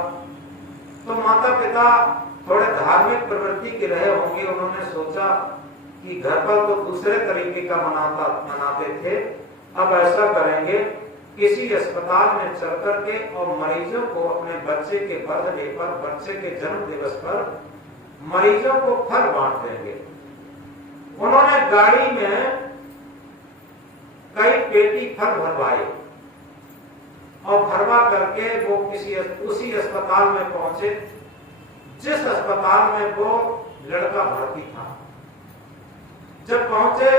तो माता पिता थोड़े धार्मिक प्रवृत्ति के रहे होंगे, उन्होंने सोचा कि घर पर तो दूसरे तरीके का मनाते थे, अब ऐसा करेंगे किसी अस्पताल में चल करके और मरीजों को अपने बच्चे के बर्थडे पर, बच्चे के जन्म दिवस पर मरीजों को फल बांट देंगे। उन्होंने गाड़ी में कई पेटी फल भरवाए और भरवा करके वो उसी अस्पताल में पहुंचे जिस अस्पताल में वो लड़का भर्ती था। जब पहुंचे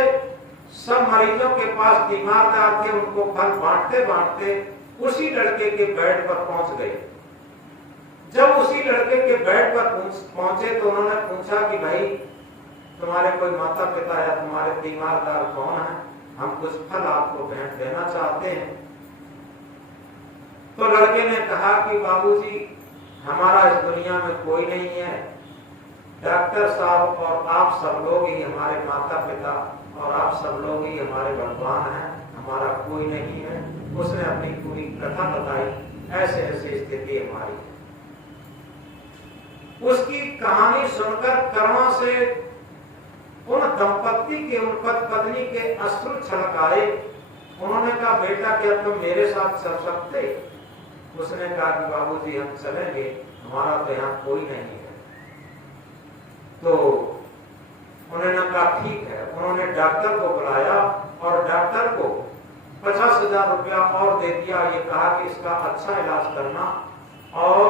सब मरीजों के पास तीमारदार थे, उनको फल बांटते बांटते उसी लड़के के बेड पर पहुंच गए। जब उसी लड़के के बेड पर पहुंचे तो उन्होंने पूछा कि भाई तुम्हारे कोई माता पिता या तुम्हारे तीमारदार कौन है? हम कुछ फल आपको भेंट देना चाहते हैं। तो लड़के ने कहा कि बाबूजी हमारा इस दुनिया में कोई नहीं है, डॉक्टर साहब और आप सब लोग ही हमारे माता पिता और आप सब लोग ही हमारे भगवान हैं, हमारा कोई नहीं है। उसने अपनी पूरी कथा बताई, ऐसे ऐसे स्थिति हमारी। उसकी कहानी सुनकर करुणा से उन दंपत्ति के, उन पत्नी के अश्रु छलक आए। उन्होंने कहा, बेटा क्या तुम मेरे साथ चल सकते? उसने कहा कि बाबूजी हम चलेंगे, हमारा तो यहाँ कोई नहीं है। तो उन्होंने कहा ठीक है। उन्होंने डॉक्टर को बुलाया और डॉक्टर को 50,000 रुपया और दे दिया। ये कहा कि इसका अच्छा इलाज करना और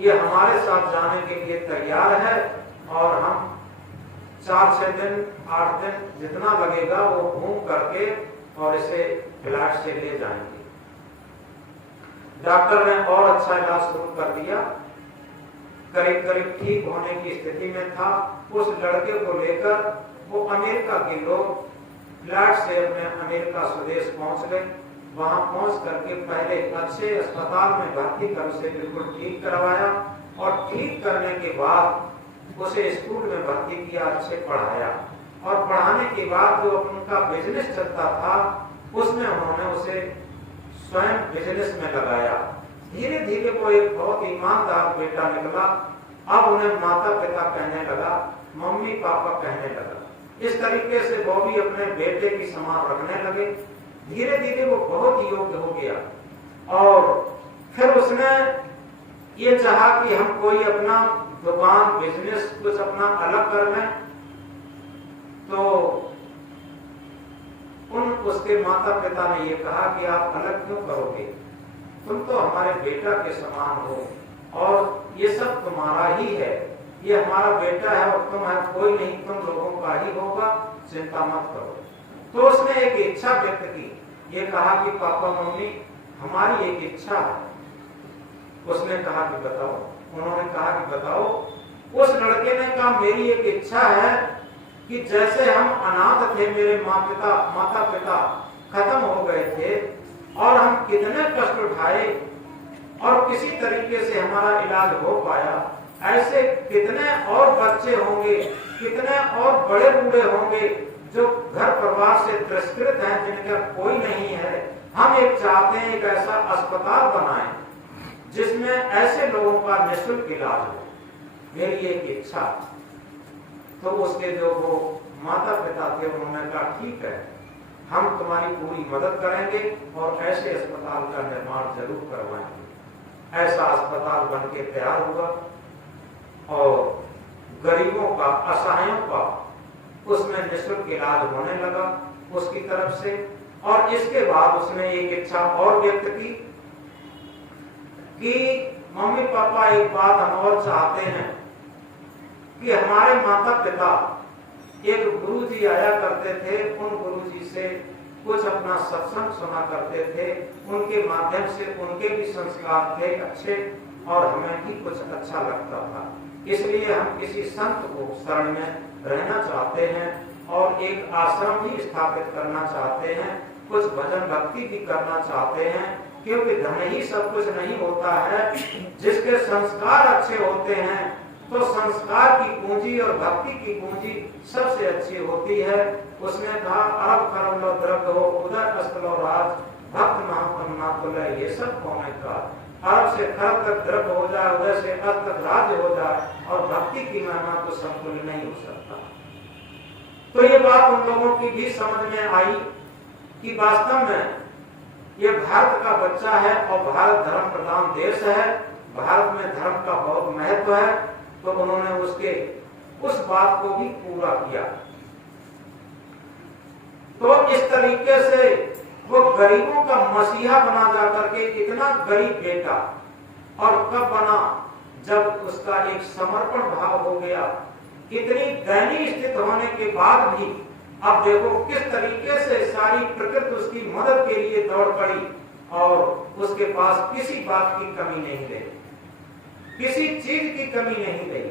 ये हमारे साथ जाने के लिए तैयार है और हम 4-6 दिन 8 दिन जितना लगेगा वो घूम करके और इसे फ्लाइट से ले जाएंगे। डॉक्टर ने और अच्छा इलाज शुरू कर दिया। करीब करीब ठीक होने की स्थिति में था। उस लड़के को लेकर वो अमेरिका के लोग फ्लाइट से अपने अमेरिका स्वदेश पहुंच गए। वहां पहुंच करके पहले अच्छे अस्पताल में भर्ती कर उसे बिल्कुल ठीक करवाया और ठीक करने के बाद उसे स्कूल में भर्ती किया, अच्छे पढ़ाया और पढ़ाने के बाद जो उनका बिजनेस चलता था उसमें उन्होंने उसे स्वयं बिजनेस में लगाया। धीरे धीरे वो एक बहुत ईमानदार बेटा निकला। अब उन्हें माता पिता कहने लगा, मम्मी पापा कहने लगा। इस तरीके से वो भी अपने बेटे की समान रखने लगे। धीरे धीरे वो बहुत योग्य हो गया और फिर उसने ये चाहा कि हम कोई अपना दुकान बिजनेस कुछ अपना अलग कर लें। तो उसके माता पिता ने ये कहा कि आप अलग क्यों करोगे, तुम तो हमारे बेटा के समान हो और ये सब तुम्हारा ही है, ये हमारा बेटा है और तुम है, कोई नहीं तुम लोगों का ही होगा, चिंता मत करो। तो उसने एक इच्छा व्यक्त की, ये कहा कि पापा मम्मी हमारी एक इच्छा है। उसने कहा कि बताओ। उन्होंने कहा कि बताओ। उस लड़के ने कहा मेरी एक इच्छा है कि जैसे हम अनाथ थे, मेरे माता पिता खत्म हो गए थे और हम कितने कष्ट उठाए और किसी तरीके से हमारा इलाज हो पाया, ऐसे कितने और बच्चे होंगे, कितने और बड़े बूढ़े होंगे जो घर परिवार से तिरस्कृत हैं, जिनका कोई नहीं है। हम एक चाहते हैं एक ऐसा अस्पताल बनाएं जिसमें ऐसे लोगों का निःशुल्क इलाज हो, मेरी एक इच्छा। तो उसके जो वो माता पिता थे उन्होंने कहा ठीक है, हम तुम्हारी पूरी मदद करेंगे और ऐसे अस्पताल का निर्माण जरूर करवाएंगे। ऐसा अस्पताल बनके तैयार हुआ और गरीबों का, असहायों का उसमें निःशुल्क इलाज होने लगा उसकी तरफ से। और इसके बाद उसने एक इच्छा और व्यक्त की कि मम्मी पापा एक बात हम और चाहते हैं कि हमारे माता पिता एक गुरुजी आया करते थे, उन गुरुजी से कुछ अपना सत्संग सुना करते थे, उनके माध्यम से उनके भी संस्कार थे अच्छे और हमें भी कुछ अच्छा लगता था। इसलिए हम किसी संत को शरण में रहना चाहते हैं और एक आश्रम भी स्थापित करना चाहते हैं, कुछ भजन भक्ति भी करना चाहते हैं, क्योंकि धन ही सब कुछ नहीं होता है। जिसके संस्कार अच्छे होते हैं तो संस्कार की पूंजी और भक्ति की पूंजी सबसे अच्छी होती है। उसने कहा अरब करम लो द्रव्य हो, उधर अस्तलो राज, भक्त महापन्ना तुल्य, ये सब होने का अरब से खरब तक द्रव्य हो जाए, उधर से अस्त तक राज्य हो जाए और भक्ति की महिमा तो संतुल्य नहीं हो सकता। तो ये बात उन लोगों की भी समझ में आई कि वास्तव में ये भारत का बच्चा है और भारत धर्म प्रधान देश है, भारत में धर्म का बहुत महत्व है। तो उन्होंने उसके उस बात को भी पूरा किया। तो इस तरीके से वो गरीबों का मसीहा बना जाकर के, इतना गरीब बेटा, और कब बना, जब उसका एक समर्पण भाव हो गया। इतनी दयनीय स्थिति होने के बाद भी अब देखो किस तरीके से सारी प्रकृति उसकी मदद के लिए दौड़ पड़ी और उसके पास किसी बात की कमी नहीं रही, किसी चीज की कमी नहीं रही।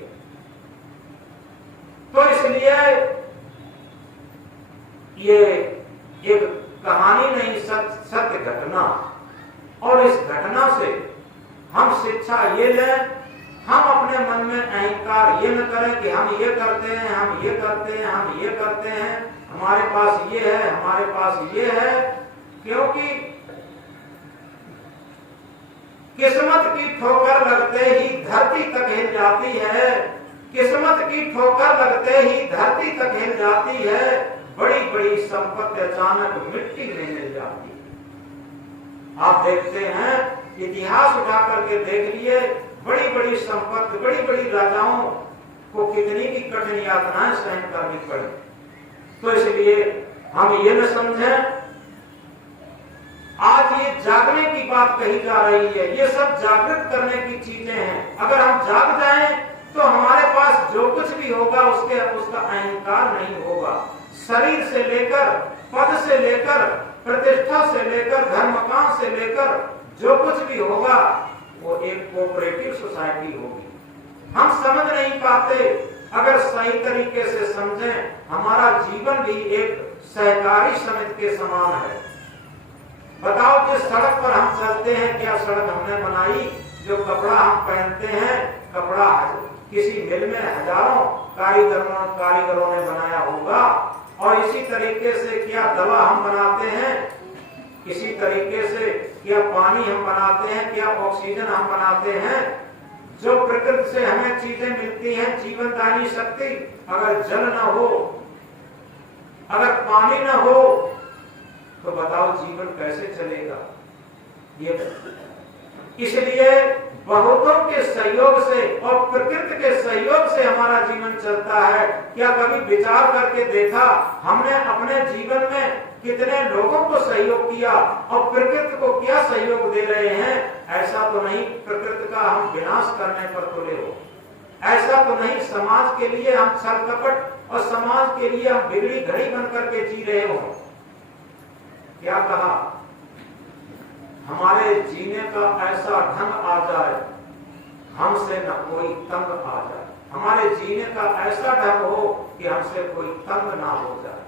तो इसलिए ये एक कहानी नहीं, सत्य घटना, और इस घटना से हम शिक्षा ये लें, हम अपने मन मन में अहंकार ये न करें कि हम ये करते हैं, हम ये करते हैं, हम ये करते हैं, हमारे पास ये है, हमारे पास ये है। क्योंकि किस्मत की ठोकर लगते ही धरती तक हिल जाती है, किस्मत की ठोकर लगते ही धरती तक हिल जाती है, बड़ी बड़ी संपत्ति अचानक मिट्टी में मिल जाती है। आप देखते हैं, इतिहास उठा करके देख लिए, बड़ी बड़ी संपत्ति, बड़ी बड़ी राजाओं को कितनी की कठिन यातनाएं सहन करनी पड़ी। तो इसलिए हम ये न समझें, आज ये जागने की बात कही जा रही है, ये सब जागृत करने की चीजें हैं। अगर हम जाग जाएं तो हमारे पास जो कुछ भी होगा उसका अहंकार नहीं होगा। शरीर से लेकर, पद से लेकर, प्रतिष्ठा से लेकर, घर मकान से लेकर जो कुछ भी होगा वो एक कोऑपरेटिव सोसाइटी होगी। हम समझ नहीं पाते, अगर सही तरीके से समझें, हमारा जीवन भी एक सहकारी समिति के समान है। बताओ, जिस सड़क पर हम चलते हैं, क्या सड़क हमने बनाई? जो कपड़ा हम पहनते हैं, कपड़ा किसी मिल में हजारों कारीगरों ने बनाया होगा। और इसी तरीके से क्या दवा हम बनाते हैं, इसी तरीके से क्या पानी हम बनाते हैं, क्या ऑक्सीजन हम बनाते हैं। जो प्रकृति से हमें चीजें मिलती हैं, जीवनदायी शक्ति, अगर जल न हो, अगर पानी न हो, तो बताओ जीवन कैसे चलेगा? ये इसलिए बहुतों के सहयोग से और प्रकृति के सहयोग से हमारा जीवन चलता है। क्या कभी विचार करके देखा हमने अपने जीवन में कितने लोगों को सहयोग किया और प्रकृति को क्या सहयोग दे रहे हैं? ऐसा तो नहीं प्रकृति का हम विनाश करने पर तुले हो, ऐसा तो नहीं समाज के लिए हम छल कपट और समाज के लिए हम बिगड़ी घड़ी बन करके जी रहे हो। क्या कहा? हमारे जीने का ऐसा ढंग आ जाए, हमसे न कोई तंग आ जाए। हमारे जीने का ऐसा ढंग हो कि हमसे कोई तंग ना हो जाए।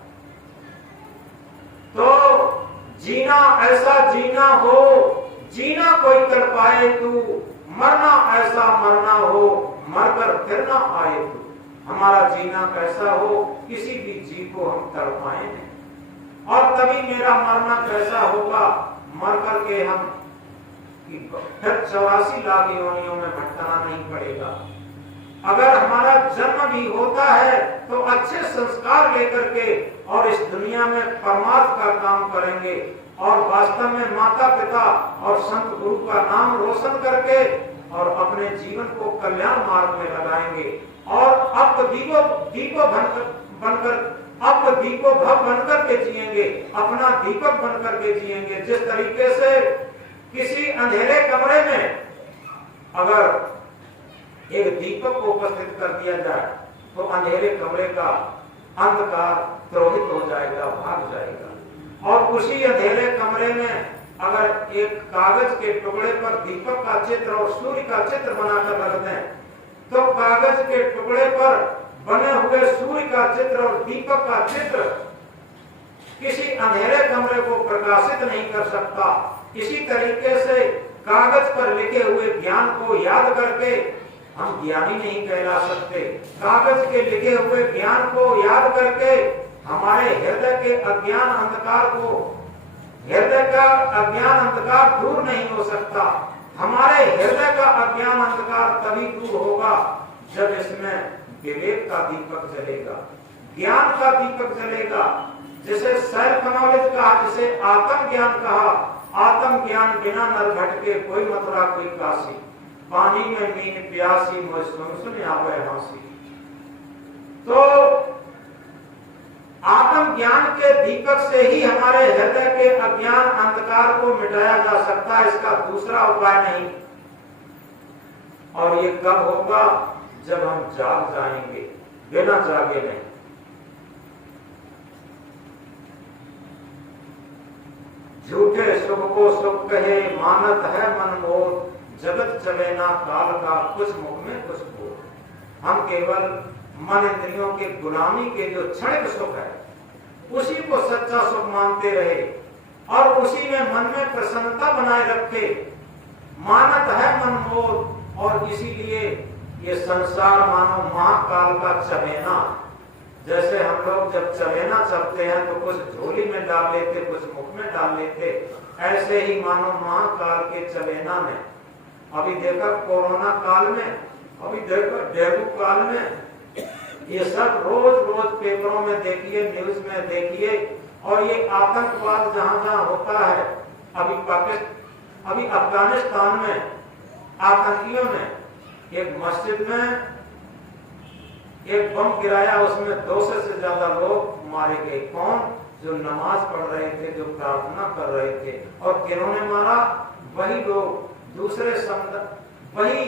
तो जीना ऐसा जीना हो, जीना कोई कर पाए तू, मरना ऐसा मरना हो, मरकर फिर ना आए तू। हमारा जीना कैसा हो, किसी भी जी को हम तड़पाए नहीं। और तभी मेरा मरना कैसा होगा, मर करके हम फिर 84 लाख योनियों में भटकना नहीं पड़ेगा। अगर हमारा जन्म भी होता है तो अच्छे संस्कार लेकर के और इस दुनिया में परमार्थ का काम करेंगे और वास्तव में माता पिता और संत गुरु का नाम रोशन करके और अपने जीवन को कल्याण मार्ग में लगाएंगे और अब दीपो भव बनकर के जिएंगे, अपना दीपक बनकर के जिएंगे। जिस तरीके से किसी अंधेरे कमरे में अगर एक दीपक को उपस्थित कर दिया जाए तो अंधेरे कमरे का अंधकार द्रोहित हो जाएगा, भाग जाएगा। और उसी अंधेरे कमरे में अगर एक कागज के टुकड़े पर दीपक का चित्र और सूर्य का चित्र बनाकर रख दें तो कागज के टुकड़े पर बने हुए सूर्य का चित्र और दीपक का चित्र किसी अंधेरे कमरे को प्रकाशित नहीं कर सकता। इसी तरीके से कागज पर लिखे हुए ज्ञान को याद करके हम ज्ञानी नहीं कहला सकते। कागज के लिखे हुए ज्ञान को याद करके हमारे हृदय के अज्ञान अंधकार को, हृदय का अज्ञान अंधकार दूर नहीं हो सकता। हमारे हृदय का अज्ञान अंधकार तभी दूर होगा जब इसमें विवेक का दीपक जलेगा, ज्ञान का दीपक जलेगा। जिसे सेल्फ नॉलेज कहा, जिसे आत्म ज्ञान कहा। आत्म ज्ञान बिना नर भटके कोई मथुरा कोई काशी, पानी में मीन प्यासी मोह सुन आवे हासी। तो आत्म ज्ञान के दीपक से ही हमारे हृदय के अज्ञान अंधकार को मिटाया जा सकता है, इसका दूसरा उपाय नहीं। और ये कब होगा? जब हम जाग जाएंगे, बिना जागे नहीं। झूठे सुख को सुख कहे मानत है मन मोर, जगत चले ना काल का कुछ मुख में कुछ बोल। हम केवल मन इंद्रियों के गुलामी के जो क्षणिक सुख है उसी को सच्चा सुख मानते रहे और उसी में मन में प्रसन्नता बनाए रखे। मानत है मन मोर, और इसीलिए ये संसार मानो महाकाल का चमेना। जैसे हम लोग जब चमेना चलते हैं तो कुछ झोली में डाल लेते, कुछ मुख में डाल लेते, ऐसे ही मानो महाकाल के चमेना में। अभी देखा कोरोना काल में, अभी देखो डेंगू काल में, ये सब रोज रोज पेपरों में देखिए, न्यूज में देखिए। और ये आतंकवाद जहां जहां होता है, अभी अफगानिस्तान में आतंकियों ने एक मस्जिद में एक बम गिराया, उसमें 200 से ज्यादा लोग मारे गए। कौन? जो नमाज पढ़ रहे थे, जो प्रार्थना कर रहे थे। और किन्होंने मारा? वही लोग, दूसरे वही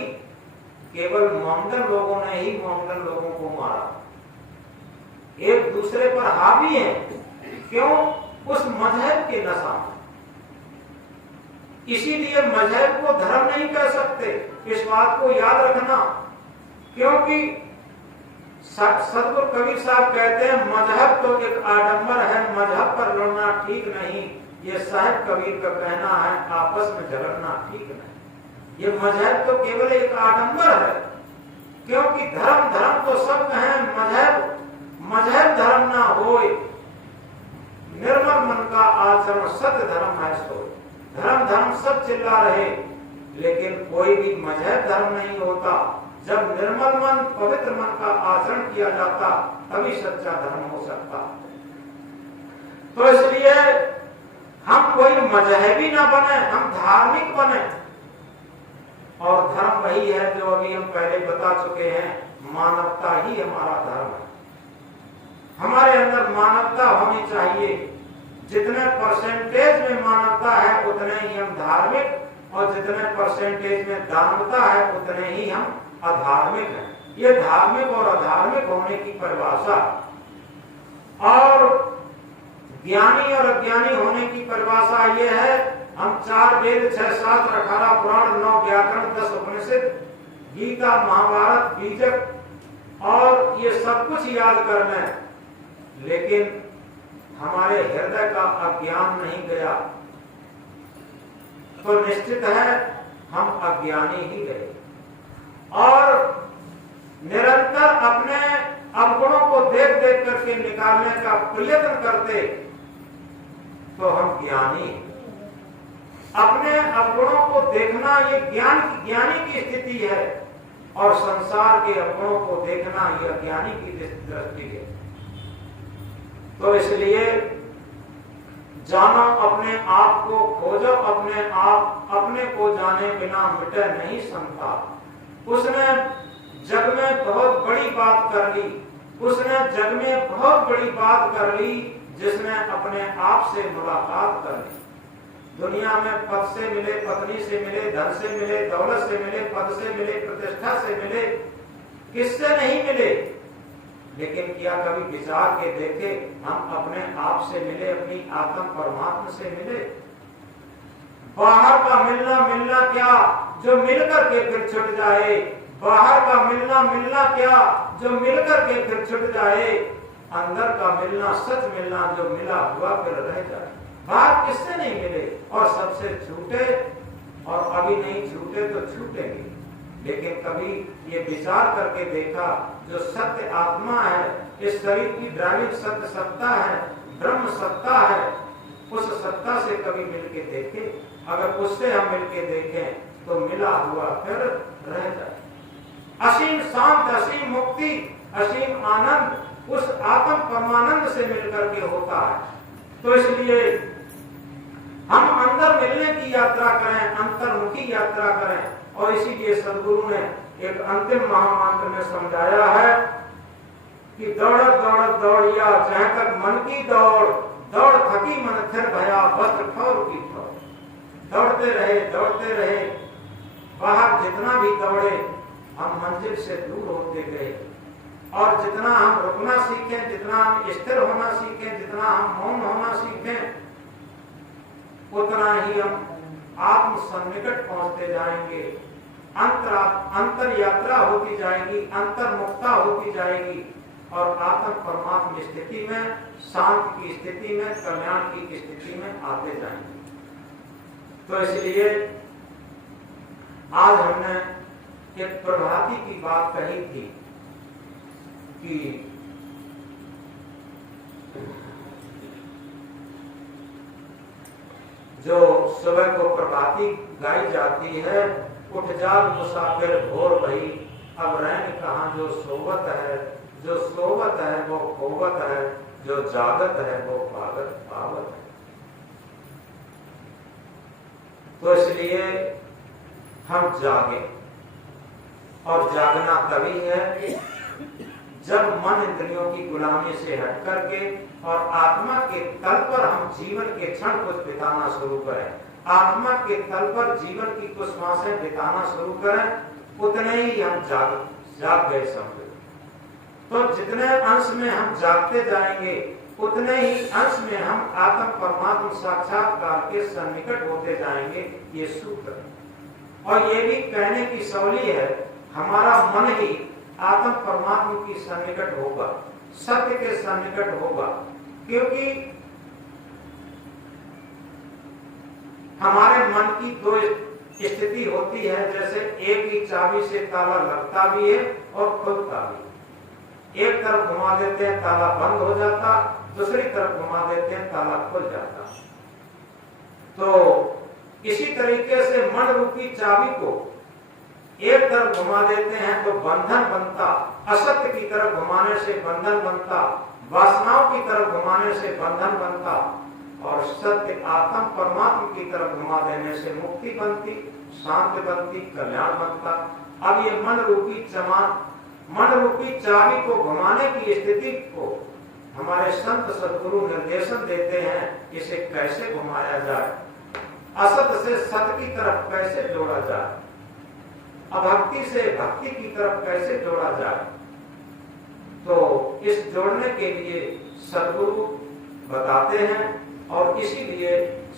केवल मोहम्मदन लोगों ने ही मोहम्मदन लोगों को मारा। एक दूसरे पर हावी है। क्यों? उस मजहब के नशा में। इसीलिए मजहब को धर्म नहीं कह सकते, इस बात को याद रखना। क्योंकि सदगुरु कबीर साहब कहते हैं मजहब तो एक आडंबर है, मजहब पर लड़ना ठीक नहीं। ये साहिब कबीर का कहना है, आपस में झगड़ना ठीक नहीं। ये मजहब तो केवल एक आडंबर है। क्योंकि धर्म धर्म तो सब कहें, मजहब धर्म ना होए। निर्मल मन का आचरण सत्य धर्म है सोए। धर्म धर्म सब चिल्ला रहे, लेकिन कोई भी मजहब धर्म नहीं होता। जब निर्मल मन, पवित्र मन का आचरण किया जाता, तभी सच्चा धर्म हो सकता। तो इसलिए हम कोई मजहबी ना बने, हम धार्मिक बने। और धर्म वही है जो अभी हम पहले बता चुके हैं, मानवता ही हमारा धर्म है। हमारे अंदर मानवता होनी चाहिए। जितने परसेंटेज में मानवता है उतने ही हम धार्मिक, और जितने परसेंटेज में दानवता है उतने ही हम अधार्मिक हैं। ये धार्मिक और अधार्मिक होने की परिभाषा। और ज्ञानी और अज्ञानी होने की परिभाषा ये है, हम 4 वेद, 6 शास्त्र, 18 पुराण, 9 व्याकरण, 10 उपनिषद, गीता, महाभारत, बीजक और ये सब कुछ याद कर लें, लेकिन हमारे हृदय का अज्ञान नहीं गया तो निश्चित है हम अज्ञानी ही रहे। और निरंतर अपने अवगुणों को देख देख करके निकालने का प्रयत्न करते तो हम ज्ञानी। अपने अवगुणों को देखना ये ज्ञानी की स्थिति है, और संसार के अवगुणों को देखना ये अज्ञानी की दृष्टि है। तो इसलिए जानो अपने आप को, खोजो अपने आप, अपने को जाने बिना मिटे नहीं संताप। उसने जग में बहुत बड़ी बात कर ली, उसने जग में बहुत बड़ी बात कर ली जिसने अपने आप से मुलाकात कर ली। दुनिया में पद से मिले, पत्नी से मिले, धन से मिले, दौलत से मिले, पद से मिले, प्रतिष्ठा से मिले, किससे नहीं मिले। लेकिन क्या कभी विचार के देखे हम अपने आप से मिले, अपनी आत्म परमात्मा से मिले। बाहर का मिलना क्या जो मिलकर के फिर छुट जाए, बाहर का मिलना क्या जो मिलकर के फिर छुट जाए, अंदर का मिलना, सच मिलना जो मिला हुआ फिर रह जाए। बात किससे नहीं मिले और सबसे छूटे, और अभी नहीं छूटे तो छूटेंगे। लेकिन कभी ये विचार करके देखा, जो सत्य आत्मा है, इस शरीर की ड्राइविंग सत्य सत्ता है, ब्रह्म सत्ता है, उस सत्ता से कभी मिलके देखे। अगर उससे हम मिलके देखें तो मिला हुआ फिर रह जाए। असीम शांत, असीम मुक्ति, असीम आनंद उस आत्म परमानंद से मिलकर के होता है। तो इसलिए हम अंदर मिलने की यात्रा करें, अंतर्मुखी यात्रा करें। और इसीलिए सदगुरु ने एक अंतिम महामंत्र में समझाया है कि दौड़त दौड़त दौड़िया जहां तक मन की दौड़, दौड़ थकी मन थिर भया वस्त्र ठौर की ठौर। दौड़ते रहे, बाहर जितना भी दौड़े हम मंजिल से दूर होते गए। और जितना हम रुकना सीखें, जितना हम स्थिर होना सीखें, जितना हम मौन होना सीखें, उतना ही हम आत्म सन्निकट पहुंचते जाएंगे। अंतर यात्रा होती जाएगी, अंतर्मुक्ता होती जाएगी, और आत्म परमात्म स्थिति में, शांत की स्थिति में, कल्याण की स्थिति में आते जाएंगे। तो इसलिए आज हमने एक प्रभाती की बात कही थी कि जो सुबह को प्रभाती गाई जाती है, उठ जाग मुसाफिर भोर भई, अब रैन कहाँ जो सोवत है, जो सोवत है वो खोवत है, जो जागत है वो पावत है। तो इसलिए हम जागे, और जागना तभी है जब मन इंद्रियों की गुलामी से हट करके और आत्मा के तल पर हम जीवन के क्षण कुछ बिताना शुरू करें, आत्मा के तल पर जीवन की कुछ सांसें बिताना शुरू करें, उतने ही हम जाग गए समझो। तो जितने अंश में हम जागते जाएंगे, उतने ही अंश में हम आत्म परमात्मा साक्षात्कार के सन्निकट होते जाएंगे। ये सूत्र, और ये भी कहने की सौली है, हमारा मन ही आत्म परमात्मा की सन्निकट होगा, सत्य के सन्निकट होगा। क्योंकि हमारे मन की दो स्थिति होती है, जैसे एक ही चाबी से ताला लगता भी है और खुलता भी। एक तरफ घुमा देते हैं ताला बंद हो जाता, दूसरी तरफ घुमा देते हैं ताला खुल जाता। तो इसी तरीके से मन रूपी चाबी को एक तरफ घुमा देते हैं तो बंधन बनता, असत्य की तरफ घुमाने से बंधन बनता, वासनाओं की तरफ घुमाने से बंधन बनता, और सत्य आत्म परमात्मा की तरफ घुमा देने से मुक्ति बनती, शांति बनती, कल्याण बनता। अब ये मन रूपी चाबी को घुमाने की स्थिति को हमारे संत सद्गुरु निर्देशन देते हैं, इसे कैसे घुमाया जाए, असत से सत्य की तरफ कैसे जोड़ा जाए, अभक्ति से भक्ति की तरफ कैसे जोड़ा जाए। तो इस जोड़ने के लिए सद्गुरु बताते हैं, और इसीलिए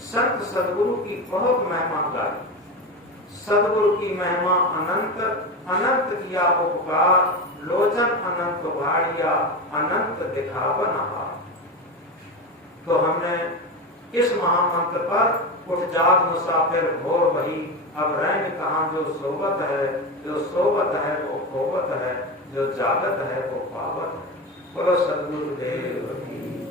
संत सद्गुरु की बहुत महिमा गाई। सद्गुरु की महिमा अनंत, अनंत किया उपकार, लोचन अनंत भाड़िया, अनंत दिखावन आहार। तो हमने इस महामंत्र पर उठ जाग मुसाफिर भोर भई, अब रैन कहाँ जो सोवत है, जो सोवत है वो खोवत है, जो जागत है वो पावत है। बोलो सद्गुरुदेव की।